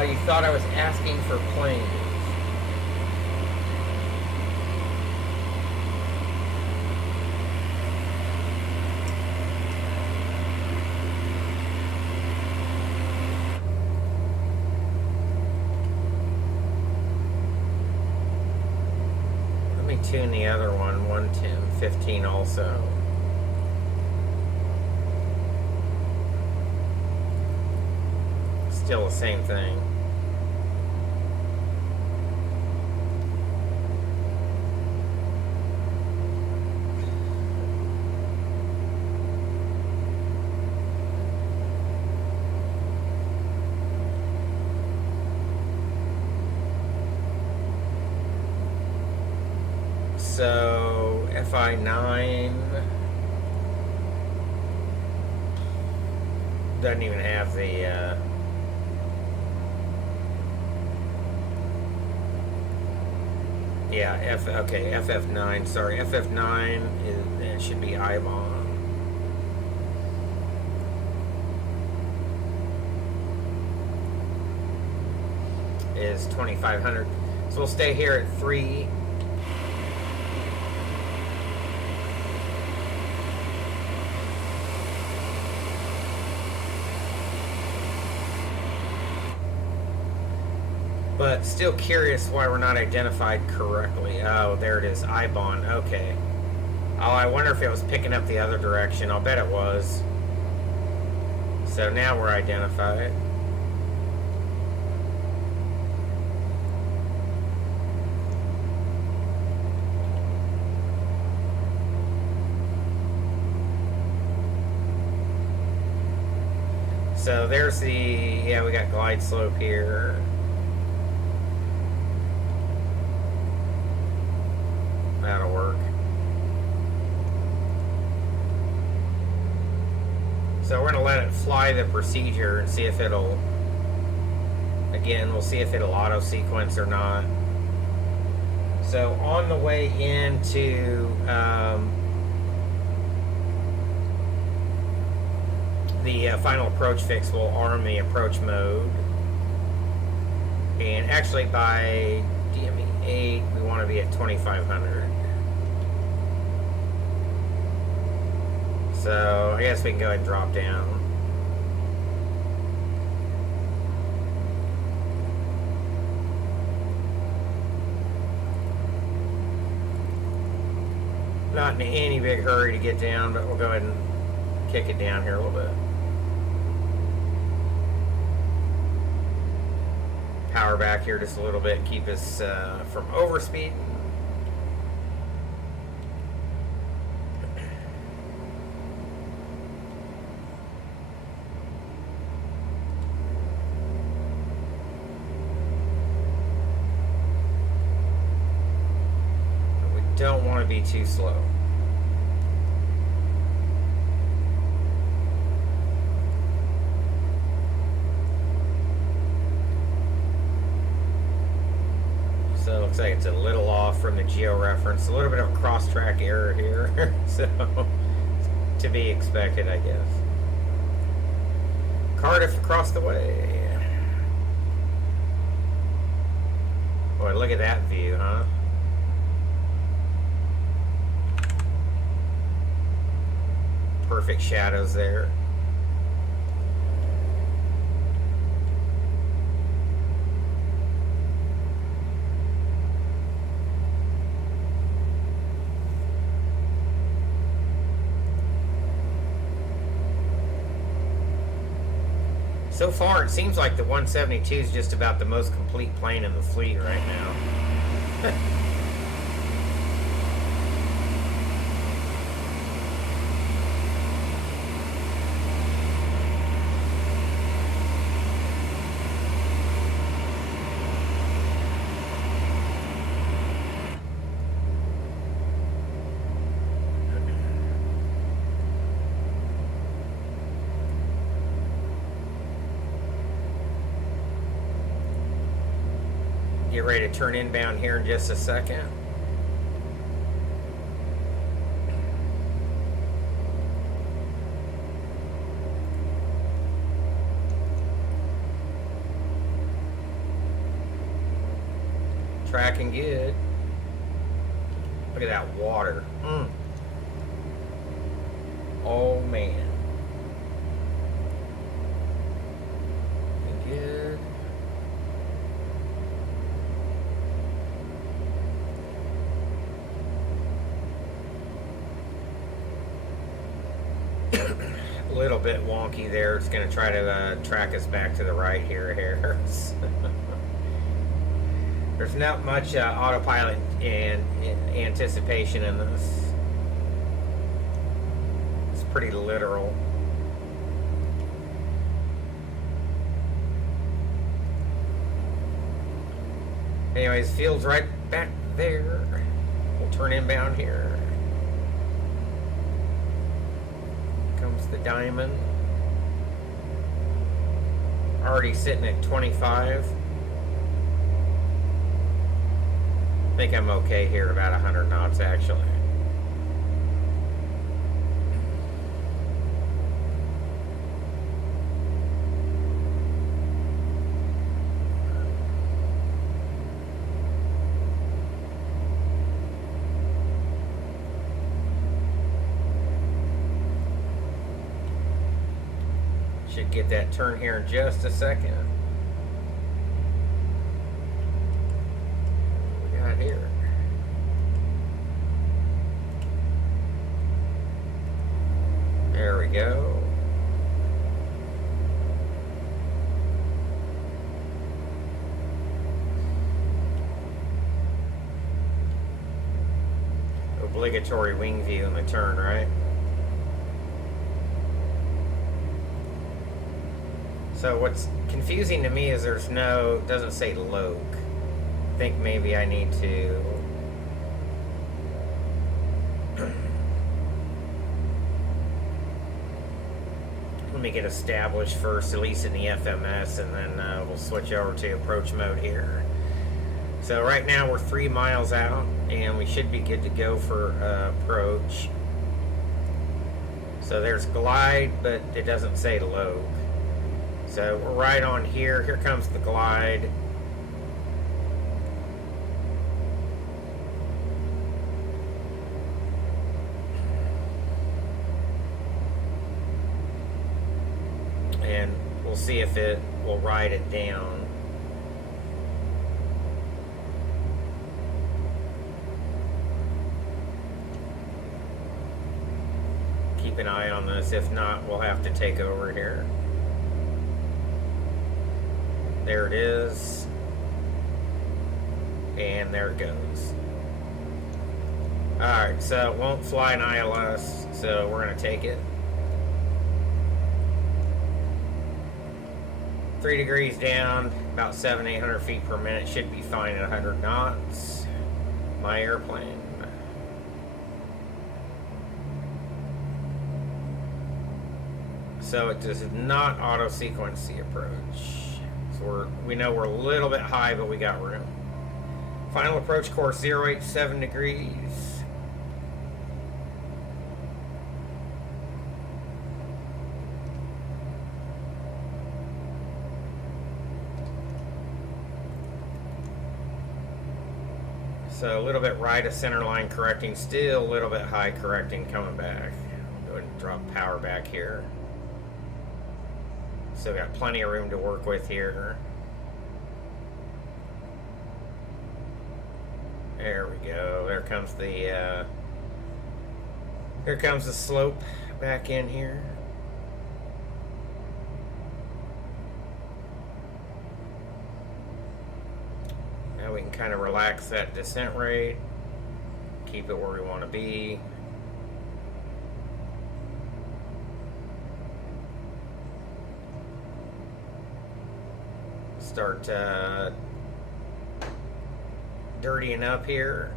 You thought I was asking for planes. Let me tune the other one, 110.15 also. Still the same thing. So FI9 doesn't even have the yeah, okay, FF9, sorry, FF9 it should be IBON. Is 2,500. So we'll stay here at 3. But still curious why we're not identified correctly. Oh, there it is, IBON, okay. Oh, I wonder if it was picking up the other direction. I'll bet it was. So now we're identified. So there's the, yeah, we got glide slope here. That'll work. So we're going to let it fly the procedure and see if it'll, again, we'll see if it'll auto sequence or not. So on the way into the final approach fix, will arm the approach mode. And actually by DME 8, we want to be at 2,500. So I guess we can go ahead and drop down. Not in any big hurry to get down, but we'll go ahead and kick it down here a little bit. Power back here just a little bit, keep us from overspeed. We don't want to be too slow. So it looks like it's a little off from the georeference, a little bit of a cross-track error here, so to be expected, I guess. Cardiff across the way. Boy, look at that view, huh? Perfect shadows there. So far, it seems like the 172 is just about the most complete plane in the fleet right now. Get ready to turn inbound here in just a second. Tracking good. Look at that water. Oh man. Good. A little bit wonky there. It's going to try to track us back to the right here, Harris. There's not much autopilot and anticipation in this. It's pretty literal. Anyways, field's right back there. We'll turn inbound here. Comes the diamond. Already sitting at 25. I think I'm okay here, about 100 knots actually. Should get that turn here in just a second. What we got here? There we go. Obligatory wing view in the turn, right? So what's confusing to me is there's no, doesn't say Loke. I think maybe I need to let me get established first, at least in the FMS, and then we'll switch over to approach mode here. So right now we're 3 miles out, and we should be good to go for approach. So there's glide, but it doesn't say Loke. So we're right on here. Here comes the glide. And we'll see if it will ride it down. Keep an eye on this. If not, we'll have to take over here. There it is. And there it goes. Alright, so it won't fly in ILS, so we're going to take it. 3 degrees down, about 700-800 feet per minute. Should be fine at 100 knots. My airplane. So it does not auto-sequence the approach. We know we're a little bit high, but we got room. Final approach course 087 degrees. So a little bit right of center line correcting, still a little bit high correcting coming back. Go ahead and drop power back here. So we got plenty of room to work with here. There we go. There comes the slope back in here. Now we can kind of relax that descent rate. Keep it where we want to be. Start dirtying up here.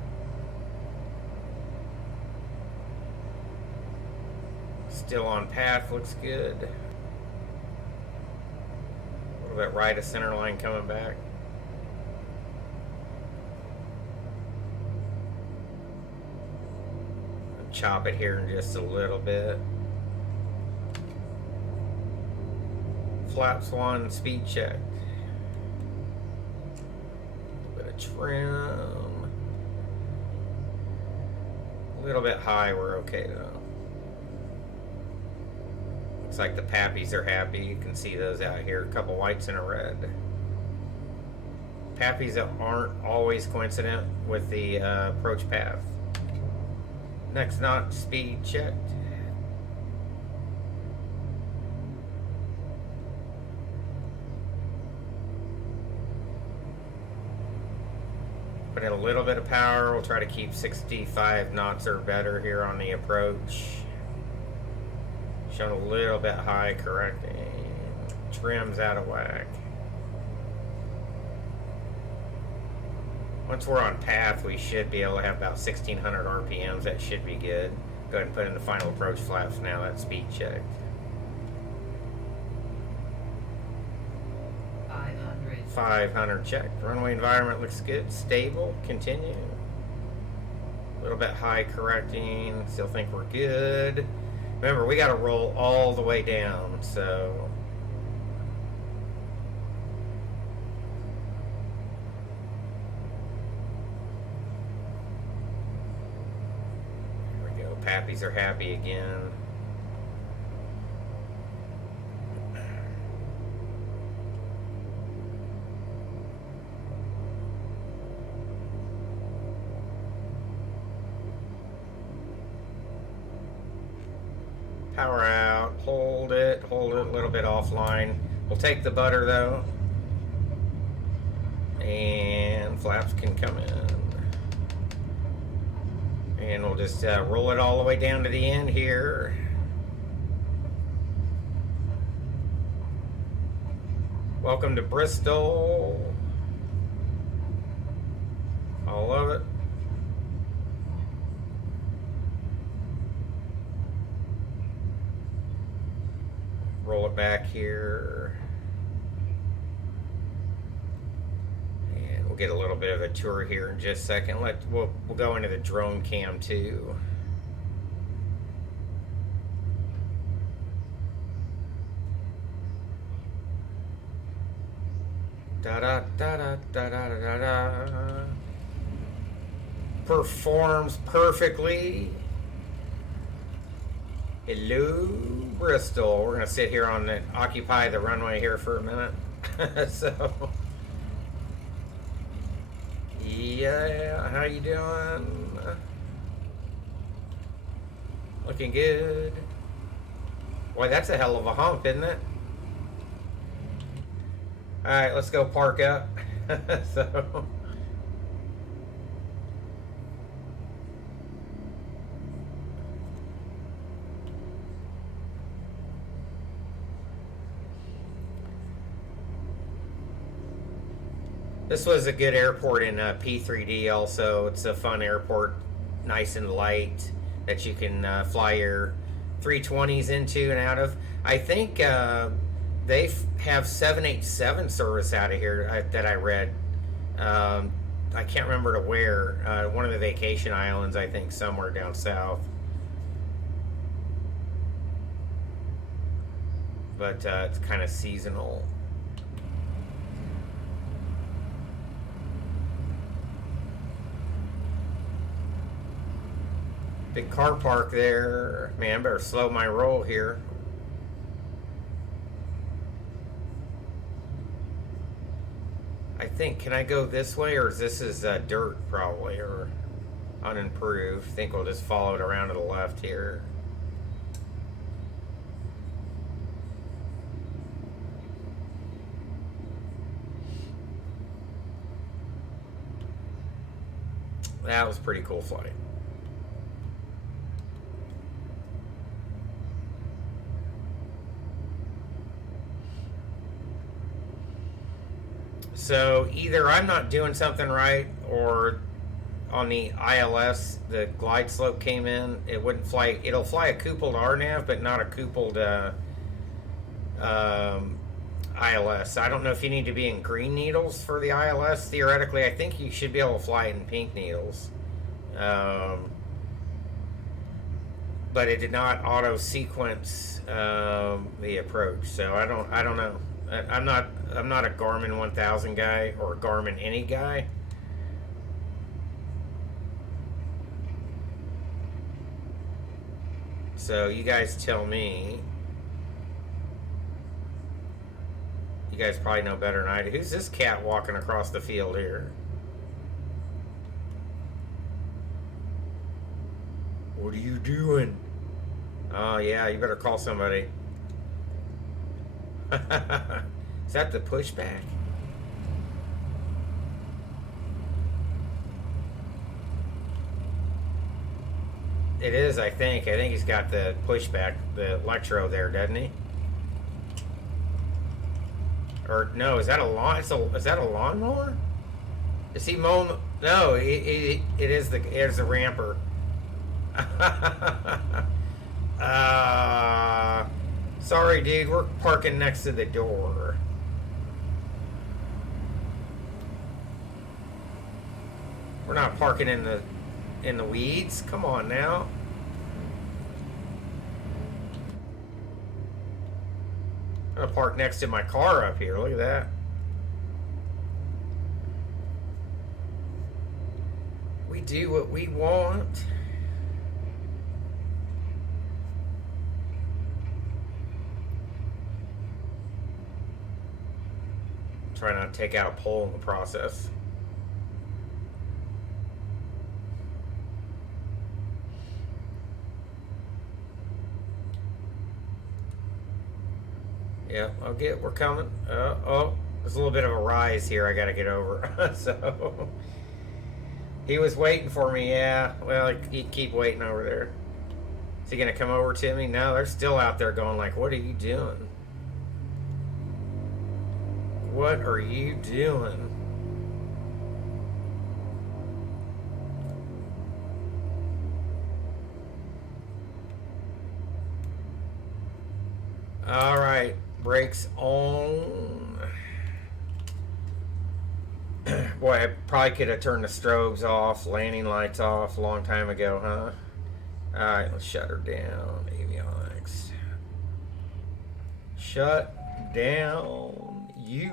Still on path, looks good. A little bit right of center line coming back. Chop it here in just a little bit. Flaps 1, speed check. Trim. A little bit high, we're okay though. Looks like the pappies are happy. You can see those out here. A couple whites and a red. Pappies that aren't always coincident with the approach path. Next knot, speed checked. Put in a little bit of power. We'll try to keep 65 knots or better here on the approach. Showing a little bit high correcting. Trim's out of whack. Once we're on path, we should be able to have about 1600 RPMs. That should be good. Go ahead and put in the final approach flaps now. That's speed checked. 500 checked. Runway environment looks good. Stable. Continue. A little bit high correcting. Still think we're good. Remember, we got to roll all the way down, so... There we go. Pappies are happy again. Power out, hold it a little bit offline. We'll take the butter though. And flaps can come in. And we'll just roll it all the way down to the end here. Welcome to Bristol. I love it. Roll it back here. And we'll get a little bit of a tour here in just a second. We'll go into the drone cam too. Da da da da da da da da. Performs perfectly. Hello, Bristol. We're gonna sit here on occupy the runway here for a minute. So, yeah, how you doing? Looking good. Boy, that's a hell of a hump, isn't it? All right, let's go park up. So. This was a good airport in P3D also. It's a fun airport, nice and light, that you can fly your 320s into and out of. I think they have 787 service out of here that I read. I can't remember to where. One of the vacation islands, I think, somewhere down south. But it's kind of seasonal. Big car park there. Man, I better slow my roll here. I think, can I go this way, or is this dirt probably, or unimproved? I think we'll just follow it around to the left here. That was a pretty cool flight. So either I'm not doing something right, or on the ILS, the glide slope came in. It wouldn't fly. It'll fly a coupled RNAV, but not a coupled ILS. I don't know if you need to be in green needles for the ILS. Theoretically, I think you should be able to fly it in pink needles. But it did not auto sequence the approach. So I don't know. I'm not a Garmin 1000 guy or a Garmin any guy. So you guys tell me. You guys probably know better than I do. Who's this cat walking across the field here? What are you doing? Oh yeah, you better call somebody. Is that the pushback? It is, I think. I think he's got the pushback, the electro there, doesn't he? Or no, is that a lawn? Is that a lawnmower? Is he mowing? No, it is the ramper. Sorry, dude. We're parking next to the door. We're not parking in the weeds. Come on now. I'm gonna park next to my car up here. Look at that. We do what we want. Try not to take out a pole in the process. Yeah, we're coming. Oh, there's a little bit of a rise here I gotta get over. So, he was waiting for me, yeah. Well, he keep waiting over there. Is he gonna come over to me? No, they're still out there going like, what are you doing? What are you doing? All right, brakes on. Boy, I probably could have turned the strobes off, landing lights off a long time ago, huh? All right, let's shut her down. Avionics. Shut down you.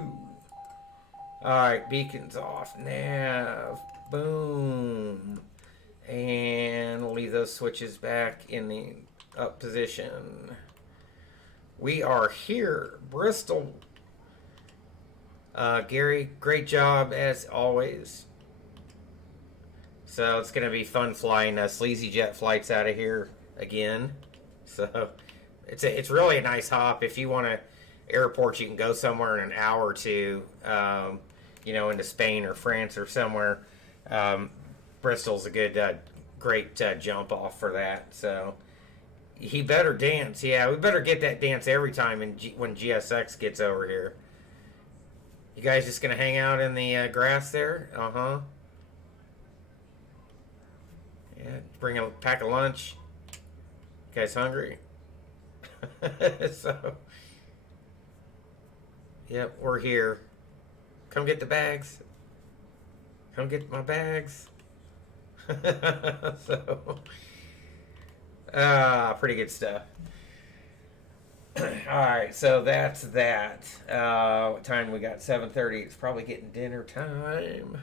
All right, beacons off. Nav. Boom. And we'll leave those switches back in the up position. We are here, Bristol. Gary, great job as always. So it's going to be fun flying Sleazy Jet flights out of here again. So it's really a nice hop. If you want to airport, you can go somewhere in an hour or two, into Spain or France or somewhere. Bristol's a good, great jump off for that. So he better dance. Yeah, we better get that dance every time when GSX gets over here. You guys just gonna hang out in the grass there? Uh-huh. Yeah, bring a pack of lunch. You guys hungry? So, yep, we're here. Come get the bags. Come get my bags. So, pretty good stuff. Alright, so that's that. What time we got? 7:30. It's probably getting dinner time.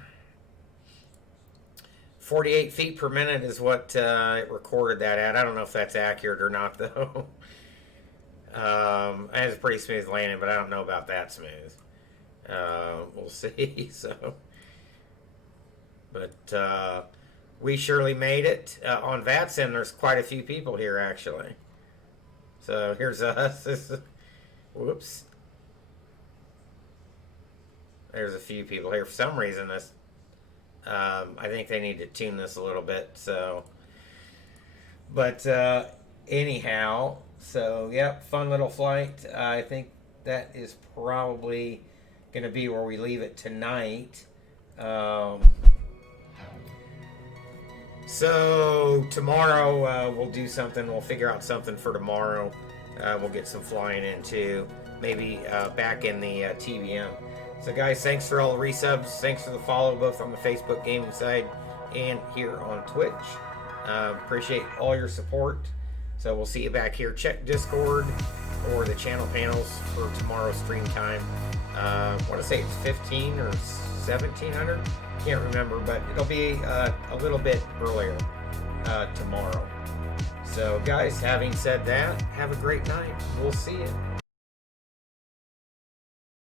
48 feet per minute is what it recorded that at. I don't know if that's accurate or not, though. It has a pretty smooth landing, but I don't know about that smooth. We'll see. So, but we surely made it. On VATSIM, there's quite a few people here, actually. So here's us. Whoops. There's a few people here. For some reason, this I think they need to tune this a little bit. So, but anyhow, so yep, fun little flight. I think that is probably going to be where we leave it tonight. So tomorrow we'll do something. We'll figure out something for tomorrow. We'll get some flying in too. Maybe back in the TBM. So guys, thanks for all the resubs. Thanks for the follow both on the Facebook gaming side and here on Twitch. Appreciate all your support. So we'll see you back here. Check Discord or the channel panels for tomorrow's stream time. I want to say it's 15 or 1700. Can't remember, but it'll be a little bit earlier tomorrow. So guys, having said that, have a great night. We'll see you.